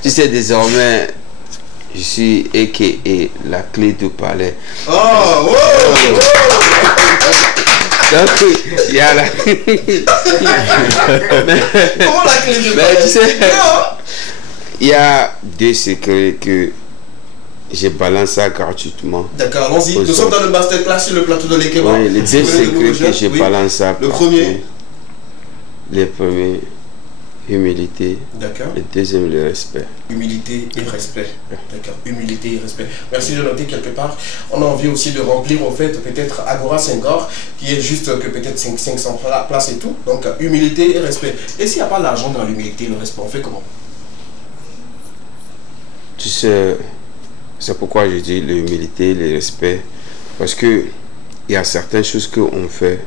Tu sais, désormais... Je suis a.k.a. la clé du palais. Oh, wow. Donc, il y a la... Comment la clé du palais? Tu sais, il y a deux secrets que je balance ça gratuitement. D'accord, allons-y. Nous sommes dans le masterclass sur le plateau de l'Ekeba. Oui, les deux secrets que je balance ça. Le premier? Le premier... humilité. D'accord. Le deuxième, le respect. Humilité et respect. D'accord. Humilité et respect. Merci de noter quelque part. On a envie aussi de remplir au fait peut-être Agora Senghor, qui est juste que peut-être 500 places et tout. Donc humilité et respect. Et s'il n'y a pas l'argent dans l'humilité et le respect, on fait comment? Tu sais, c'est pourquoi je dis l'humilité et le respect. Parce que il y a certaines choses qu'on fait,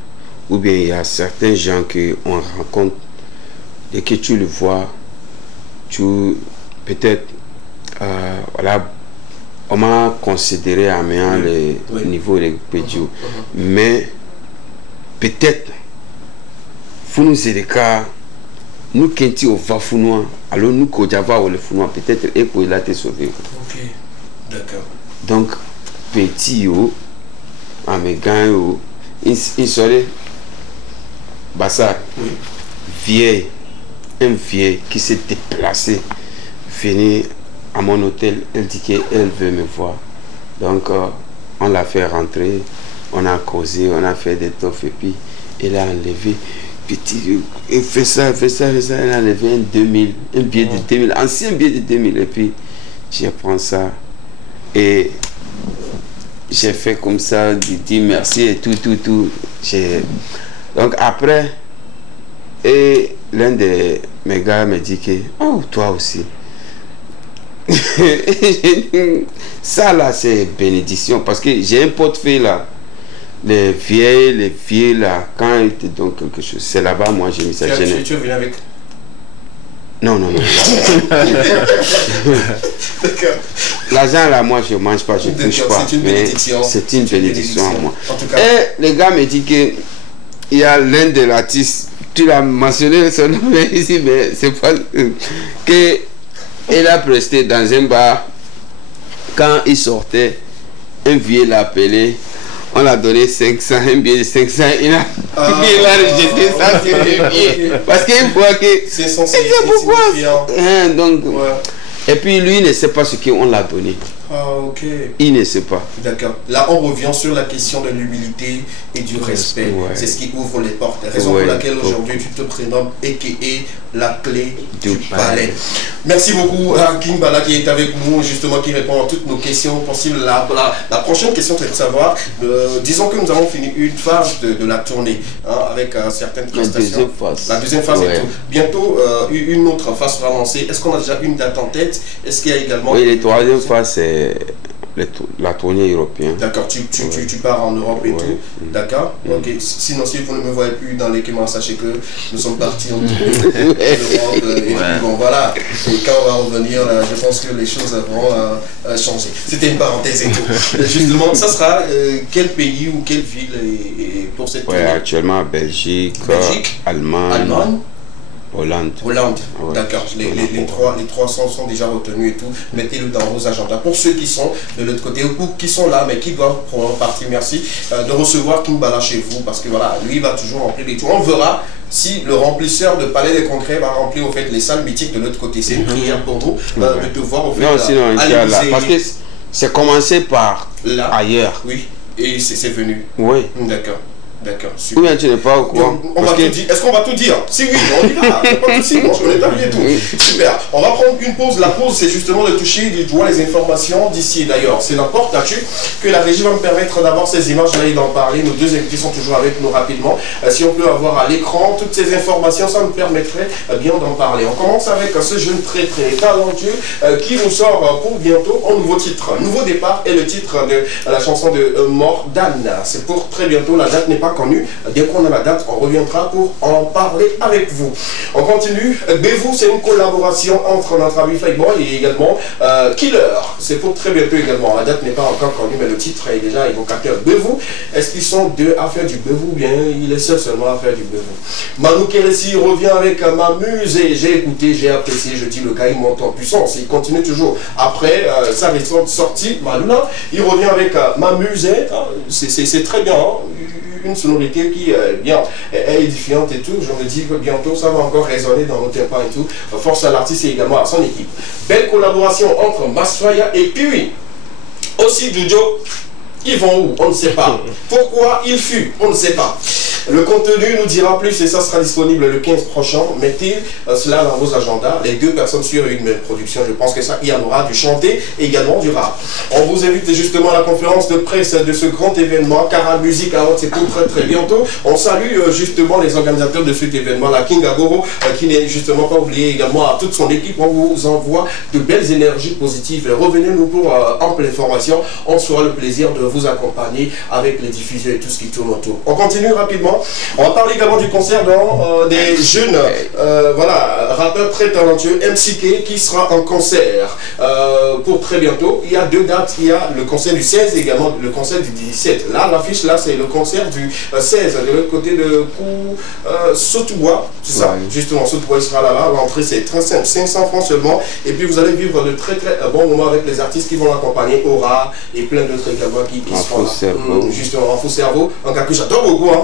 ou bien il y a certains gens qu'on rencontre. Et que tu le vois, tu peut-être, voilà, on m'a considéré à meilleur le niveau de Pédio. Mais peut-être, vous nous aider car nous qui au Vafounois, alors nous qui au le Founois, peut-être et pour il a été sauvé. Ok, d'accord. Donc, petit ou, à mes gars, il serait, Bassar, vieille. Un vieil qui s'est déplacé, venu à mon hôtel, elle dit qu'elle veut me voir. Donc, on l'a fait rentrer, on a causé, on a fait des toffes et puis elle a enlevé, petit, elle fait ça, elle a enlevé un 2000, un billet de 2000, ancien billet de 2000 et puis je prends ça et j'ai fait comme ça, dit merci et tout. Donc après, et l'un de mes gars me dit que, oh, toi aussi. Ça là, c'est bénédiction. Parce que j'ai un portefeuille là. Les vieilles là, quand ils te donnent quelque chose, c'est là-bas, moi j'ai mis ça. Tu es venu avec? Non. L'argent là, moi je mange pas, je touche pas. C'est une bénédiction. C'est une bénédiction à moi. Et les gars me dit que il y a l'un de l'artiste. Tu l'as mentionné son nom ici, mais c'est pas que elle a presté dans un bar. Quand il sortait, un vieux l'a appelé. On l'a donné 500, un billet de 500. Il a rejeté ça sur le billet. Parce qu'il voit que c'est son pourquoi. Donc, et puis lui ne sait pas ce qu'on l'a donné. Ah, ok. Il ne sait pas. D'accord. Là, on revient sur la question de l'humilité et du respect. C'est ce qui ouvre les portes. La raison pour laquelle aujourd'hui tu te prénommes a.k.a. la clé du palais. Merci beaucoup à King Bala qui est avec nous, justement, qui répond à toutes nos questions possibles. La prochaine question, c'est de savoir, disons que nous avons fini une phase de la tournée, avec certaines prestations. La deuxième phase est tout. Bientôt, une autre phase sera lancée. Est-ce qu'on a déjà une date en tête? Est-ce qu'il y a également... Oui, la troisième phase, c'est la tournée européenne. D'accord, tu pars en Europe et tout. D'accord. Ok. Sinon, si vous ne me voyez plus dans les Kémans, sachez que nous sommes partis en Europe. Et puis bon, voilà. Et quand on va revenir, je pense que les choses vont changer. C'était une parenthèse et tout. Justement, ça sera quel pays ou quelle ville pour cette tournée? Actuellement, Belgique, Allemagne. Hollande. D'accord. Les trois sont déjà retenus et tout. Mettez-le dans vos agendas. Pour ceux qui sont de l'autre côté ou qui sont là, mais qui doivent prendre partie, merci de recevoir King Bala chez vous. Parce que voilà, lui, il va toujours remplir les tours. On verra si le remplisseur de Palais des Congrès va remplir au fait les salles mythiques de l'autre côté. C'est une prière pour vous de te voir au fait. Non, sinon, là. Parce que c'est commencé par là, ailleurs. Oui, et c'est venu. Oui. D'accord. D'accord. Ou bien tu n'es pas au courant. Est-ce qu'on va tout dire? Si oui, on y va. Pas de souci, je connais pas bien tout. Super. On va prendre une pause. La pause, c'est justement de toucher du doigt les informations d'ici. D'ailleurs, c'est n'importe là-dessus que la régie va me permettre d'avoir ces images-là et d'en parler. Nos deux invités sont toujours avec nous rapidement. Si on peut avoir à l'écran toutes ces informations, ça me permettrait bien d'en parler. On commence avec ce jeune très talentueux qui nous sort pour bientôt un nouveau titre. Nouveau départ est le titre de la chanson de Mort d'Anne. C'est pour très bientôt. La date n'est pas connue. Dès qu'on a la date, on reviendra pour en parler avec vous. On continue. Bévou, c'est une collaboration entre notre ami Flyboy et également Killer. C'est pour très bientôt également. La date n'est pas encore connue, mais le titre est déjà évocateur. Bévou, est-ce qu'ils sont deux à faire du Bévou ou bien il est seul seulement à faire du Bévou? Manu Kéressi revient avec M'amuse et j'ai écouté, j'ai apprécié. Je dis le gars il monte en puissance. Il continue toujours. Après sa récente sortie, Maluna, il revient avec M'amuse. C'est très bien. Une sonorité qui est édifiante et tout. Je me dis que bientôt ça va encore résonner dans nos tympans et tout. Force à l'artiste et également à son équipe. Belle collaboration entre Masfaya et puis aussi Jojo. Ils vont où? On ne sait pas. Pourquoi il fut? On ne sait pas. Le contenu nous dira plus et ça sera disponible le 15 prochain. Mettez cela dans vos agendas. Les deux personnes sur une même production, je pense que ça, il y en aura du chanté et également du rap. On vous invite justement à la conférence de presse de ce grand événement. Cara Music Award, c'est pour très bientôt. On salue justement les organisateurs de cet événement, la King Agoro, qui n'est justement pas oublié également à toute son équipe. On vous envoie de belles énergies positives. Revenez-nous pour ample information. On se fera le plaisir de vous accompagner avec les diffuseurs et tout ce qui tourne autour. On continue rapidement. On va parler également du concert des jeunes rappeurs très talentueux, MCK, qui sera en concert pour très bientôt. Il y a deux dates, il y a le concert du 16 et également le concert du 17. Là, l'affiche, là, c'est le concert du 16, de l'autre côté de Sotoua, c'est ça, justement, Sotoua, il sera là-bas. L'entrée, c'est 500 francs seulement. Et puis, vous allez vivre de très bons moments avec les artistes qui vont l'accompagner, Aura et plein d'autres également qui seront là. Justement, en faux cerveau, en cas que j'adore beaucoup, hein.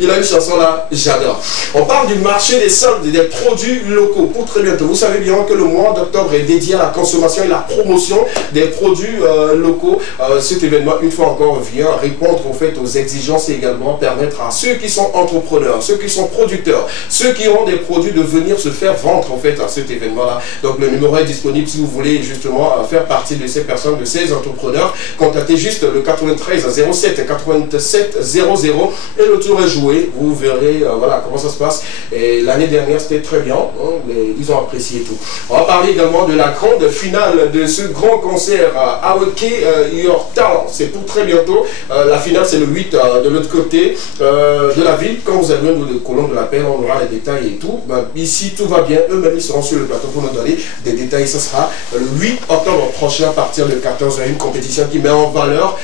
Il a une chanson là, j'adore. On parle du marché des soldes et des produits locaux pour très bientôt. Vous savez bien que le mois d'octobre est dédié à la consommation et la promotion des produits locaux. Cet événement, une fois encore, vient répondre au fait aux exigences et également permettre à ceux qui sont entrepreneurs, ceux qui sont producteurs, ceux qui ont des produits de venir se faire vendre en fait à cet événement-là. Donc le numéro est disponible si vous voulez justement faire partie de ces personnes, de ces entrepreneurs. Contactez juste le 93 07 87 00 et le tour est joué. Vous verrez voilà comment ça se passe. Et l'année dernière c'était très bien, hein, ils ont apprécié tout. On va parler également de la grande finale de ce grand concert Awake Your Talent. C'est pour très bientôt. La finale c'est le 8 de l'autre côté de la ville. Quand vous avez le colon de la paix, on aura les détails et tout. Ici tout va bien, eux-mêmes ils seront sur le plateau pour nous donner des détails. Ce sera le 8 octobre prochain à partir de 14h. Une compétition qui met en valeur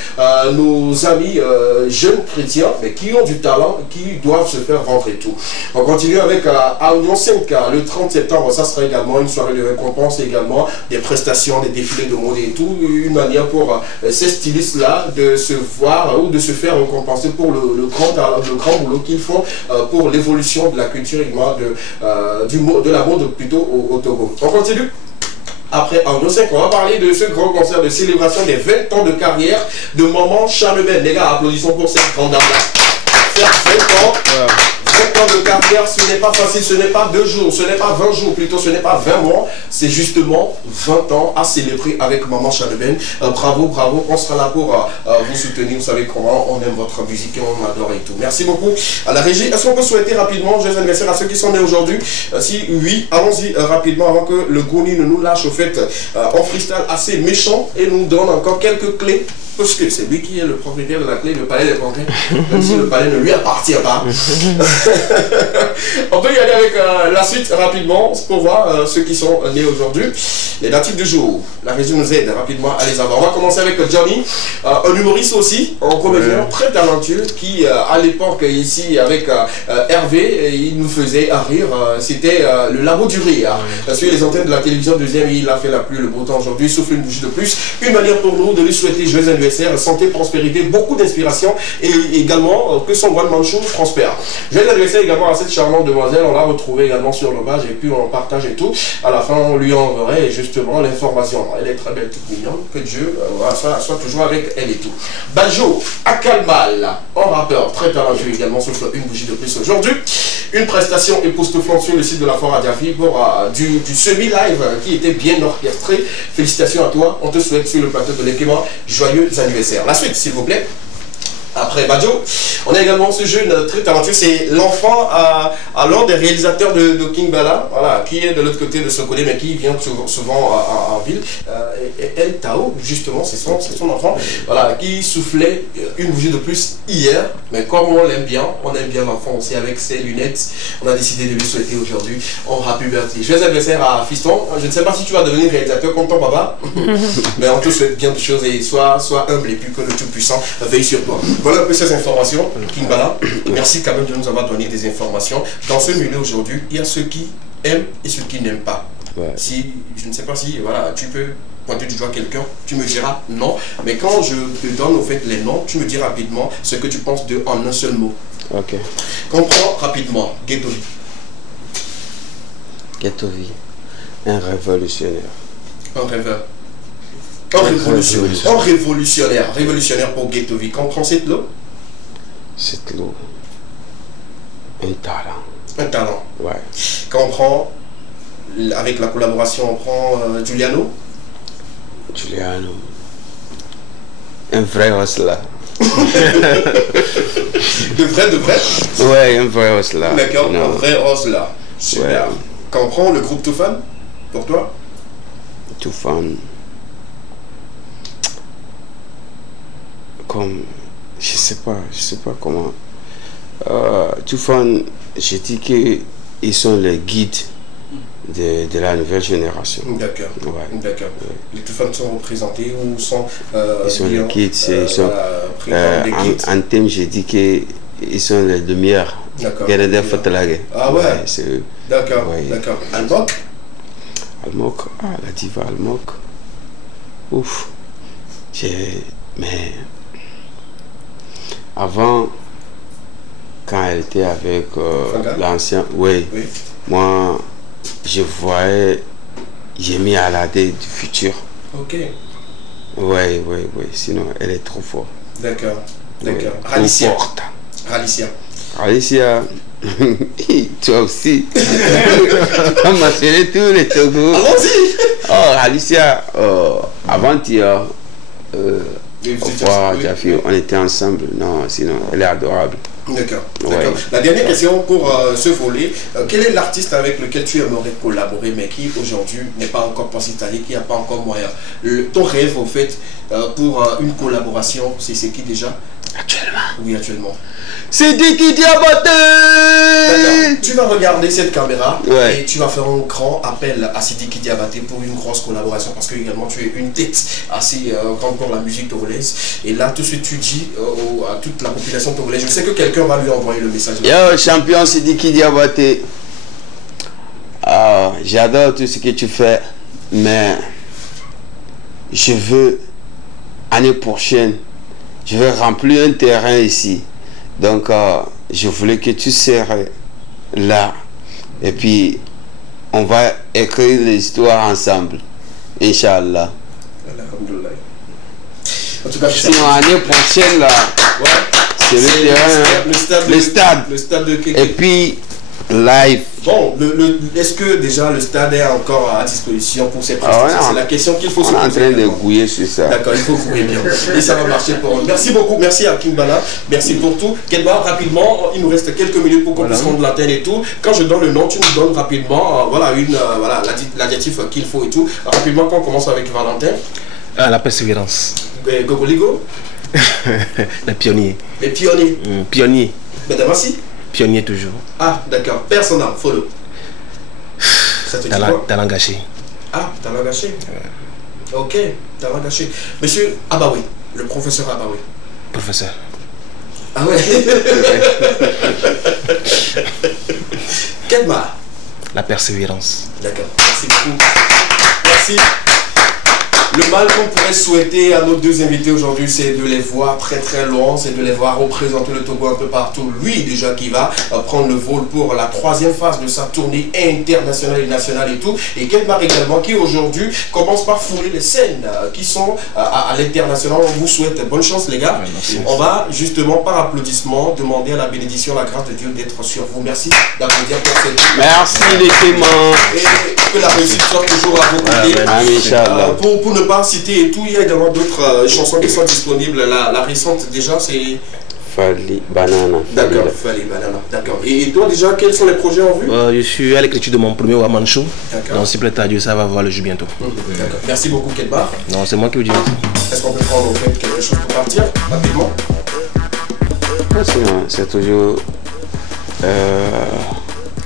nos amis jeunes chrétiens mais qui ont du talent, qui doivent se faire vendre et tout. On continue avec Aunion 5 le 30 septembre. Ça sera également une soirée de récompense et également des prestations, des défilés de mode et tout. Une manière pour ces stylistes là de se voir ou de se faire récompenser pour le grand boulot qu'ils font pour l'évolution de la culture et de la mode plutôt au Togo. On continue. Après en 5, on va parler de ce grand concert de célébration des 20 ans de carrière de Maman Charlemagne. Les gars, applaudissons pour cette grande dame-là. Faire 20 ans. 20 ans de carrière, ce n'est pas facile, ce n'est pas 2 jours, ce n'est pas 20 jours, plutôt ce n'est pas 20 mois, c'est justement 20 ans à célébrer avec Maman Charlemagne. Bravo, on sera là pour vous soutenir, vous savez comment on aime votre musique et on adore et tout. Merci beaucoup à la régie. Est-ce qu'on peut souhaiter rapidement joyeux anniversaire à ceux qui sont nés aujourd'hui? Si oui, allons-y rapidement avant que le Gouni ne nous lâche au fait en freestyle assez méchant et nous donne encore quelques clés. Parce que c'est lui qui est le propriétaire de la clé, le palais des congrès, même si le palais ne lui appartient pas. On peut y aller avec la suite rapidement pour voir ceux qui sont nés aujourd'hui. Les natifs du jour, la région nous aide rapidement à les avoir. On va commencer avec Johnny, un humoriste aussi, un comédien très talentueux qui à l'époque ici avec Hervé, il nous faisait rire. C'était le labo du rire. Sur les antennes de la télévision deuxième, il a fait la pluie, le beau temps aujourd'hui, souffle une bougie de plus. Une manière pour nous de lui souhaiter joyeux anniversaire anniversaire, santé, prospérité, beaucoup d'inspiration et également que son One Man Show prospère. Joyeux anniversaire également à cette charmante demoiselle, on l'a retrouvée également sur le page et puis on partage et tout. À la fin, on lui enverrait justement l'information. Elle est très belle, toute mignonne, que Dieu soit toujours avec elle et tout. Badjo Akalmal, un rappeur très talentueux également, souffle une bougie de plus aujourd'hui. Une prestation époustouflante sur le site de la Foire à Diafi pour du semi-live qui était bien orchestré. Félicitations à toi, on te souhaite sur le plateau de l'Ekema joyeux anniversaire. La suite, s'il vous plaît. Après Badjo, on a également ce jeune très talentueux, c'est l'enfant à l'un des réalisateurs de King Bala, voilà, qui est de l'autre côté de Sokolé, mais qui vient souvent en ville. El Tao, justement, c'est son enfant, voilà, qui soufflait une bougie de plus hier, mais comme on l'aime bien l'enfant aussi avec ses lunettes, on a décidé de lui souhaiter aujourd'hui un happy birthday. Joyeux anniversaire à Fiston, je ne sais pas si tu vas devenir réalisateur comme ton papa, mais on te souhaite bien de choses et sois humble et puis que le Tout-Puissant veille sur toi. Voilà un peu ces informations, King Bala. Merci quand même de nous avoir donné des informations. Dans ce milieu aujourd'hui, il y a ceux qui aiment et ceux qui n'aiment pas. Ouais. Si, je ne sais pas si voilà, tu peux pointer du doigt quelqu'un, tu me diras non. Mais quand je te donne au fait les noms, tu me dis rapidement ce que tu penses d'eux en un seul mot. Ok. Comprends rapidement. Ghetto V. Ghetto V. Un révolutionnaire. Un rêveur. Un révolutionnaire. Révolutionnaire pour Ghetto V. Comprends cette l'eau? Cette l'eau. Un talent. Un talent. Ouais. Quand on prend, avec la collaboration, on prend Giuliano. Giuliano. Un vrai hustler. De vrai? Ouais, un vrai hustler. D'accord, un vrai hustler. Super. Ouais. Quand on prend le groupe Toufan, pour toi? Toufan. Comme, je sais pas comment. Toufan, j'ai dit qu'ils sont les guides de la nouvelle génération. D'accord. Ouais. D'accord. Ouais. Les Toufan sont représentés ou sont ils sont les guides. En thème, j'ai dit qu'ils sont les lumières. D'accord. Ah ouais, c'est eux. D'accord. Ouais. D'accord. Almok? Almok, la diva Almok. Ouf. Mais avant, quand elle était avec l'ancien, oui, moi, je voyais Yemi Alade du futur. Ok. Oui, sinon, elle est trop forte. D'accord. Oui, Ralicia. Ralicia, toi aussi. On m'a mentionné tous les Togo. Allons-y. Oh, Ralicia, avant-hier, on était ensemble. Non, sinon, elle est adorable. D'accord. Ouais. La dernière question pour ce volet. Quel est l'artiste avec lequel tu aimerais collaborer, mais qui aujourd'hui n'est pas encore installé, qui n'a pas encore moyen? Ton rêve, au fait, pour une collaboration, c'est qui déjà? Actuellement? Oui, actuellement. C'est Diki Diabaté. Tu vas regarder cette caméra et tu vas faire un grand appel à Sidiki Diabaté pour une grosse collaboration parce que également tu es une tête assez grande pour la musique togolaise. Et là tout de suite tu dis à toute la population togolaise, je sais que quelqu'un va lui envoyer le message. Yo, champion Sidiki Diabaté. J'adore tout ce que tu fais, mais je veux l'année prochaine, je vais remplir un terrain ici. Donc, je voulais que tu serais là. Et puis, on va écrire l'histoire ensemble. Inch'Allah. En tout cas, sinon, l'année prochaine, là, c'est le terrain, le stade de Kéké. Et puis, live. Bon, est-ce que déjà le stade est encore à disposition pour ces prestations? C'est la question qu'il faut se poser. On est en train de gouiller sur ça. D'accord, il faut gouiller bien. Et ça va marcher pour eux. Merci beaucoup, merci à King Bala, merci pour tout. Kedma, rapidement, il nous reste quelques minutes pour qu'on puisse rendre l'antenne et tout. Quand je donne le nom, tu nous donnes rapidement l'adjectif qu'il faut et tout. Rapidement, quand on commence avec Valentin. La persévérance. Gogoligo. Les pionniers. Les pionniers. Pionniers. Madame Assi. Pionnier toujours. Ah, d'accord. Personnel, follow. Ça te dit quoi? Talent gâché. Ah, talent gâché. Ouais. Ok, talent gâché. Monsieur Abaoui, le professeur Abaoui. Professeur. Ah ouais. Kedma. La persévérance. D'accord. Merci beaucoup. Merci. Le mal qu'on pourrait souhaiter à nos deux invités aujourd'hui, c'est de les voir très très loin, c'est de les voir représenter le Togo un peu partout. Lui déjà qui va prendre le vol pour la 3e phase de sa tournée internationale et nationale et tout. Et Kelmar également qui aujourd'hui commence par fourrer les scènes qui sont à l'international. On vous souhaite bonne chance les gars. Merci. On va justement par applaudissement demander à la bénédiction, la grâce de Dieu d'être sur vous. Merci d'applaudir pour cette... Merci les témoins. Et que la réussite soit toujours à vos côtés. Pour ne pas citer et tout, il y a également d'autres chansons qui sont disponibles. La récente déjà c'est... Fali Banana. D'accord, Fali Banana. D'accord. Et toi déjà, quels sont les projets en vue? Je suis à l'écriture de mon premier One Man Show. D'accord. Donc s'il plaît à Dieu, ça va voir le jeu bientôt. D'accord. Merci beaucoup Kelmar. Non, c'est moi qui vous dis merci. Est-ce qu'on peut prendre en fait quelque chose pour partir rapidement? C'est toujours...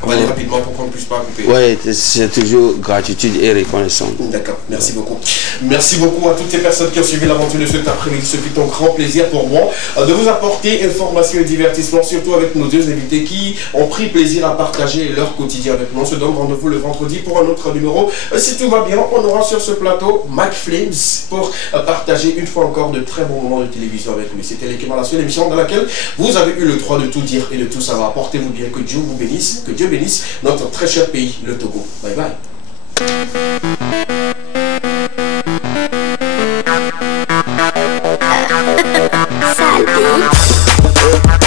On va aller rapidement pour qu'on ne puisse pas couper. Ouais, c'est toujours gratitude et reconnaissance. D'accord, merci beaucoup. Merci beaucoup à toutes ces personnes qui ont suivi l'aventure de cet après-midi. Ce fut un grand plaisir pour moi de vous apporter information et divertissement, surtout avec nos deux invités qui ont pris plaisir à partager leur quotidien avec nous. On se donne rendez-vous le vendredi pour un autre numéro. Si tout va bien, on aura sur ce plateau Mike Flames pour partager une fois encore de très bons moments de télévision avec lui. C'était l'équivalation, l'émission dans laquelle vous avez eu le droit de tout dire et de tout savoir. Portez-vous bien, que Dieu vous bénisse, que Dieu bénisse notre très cher pays, le Togo. Bye bye. Salty.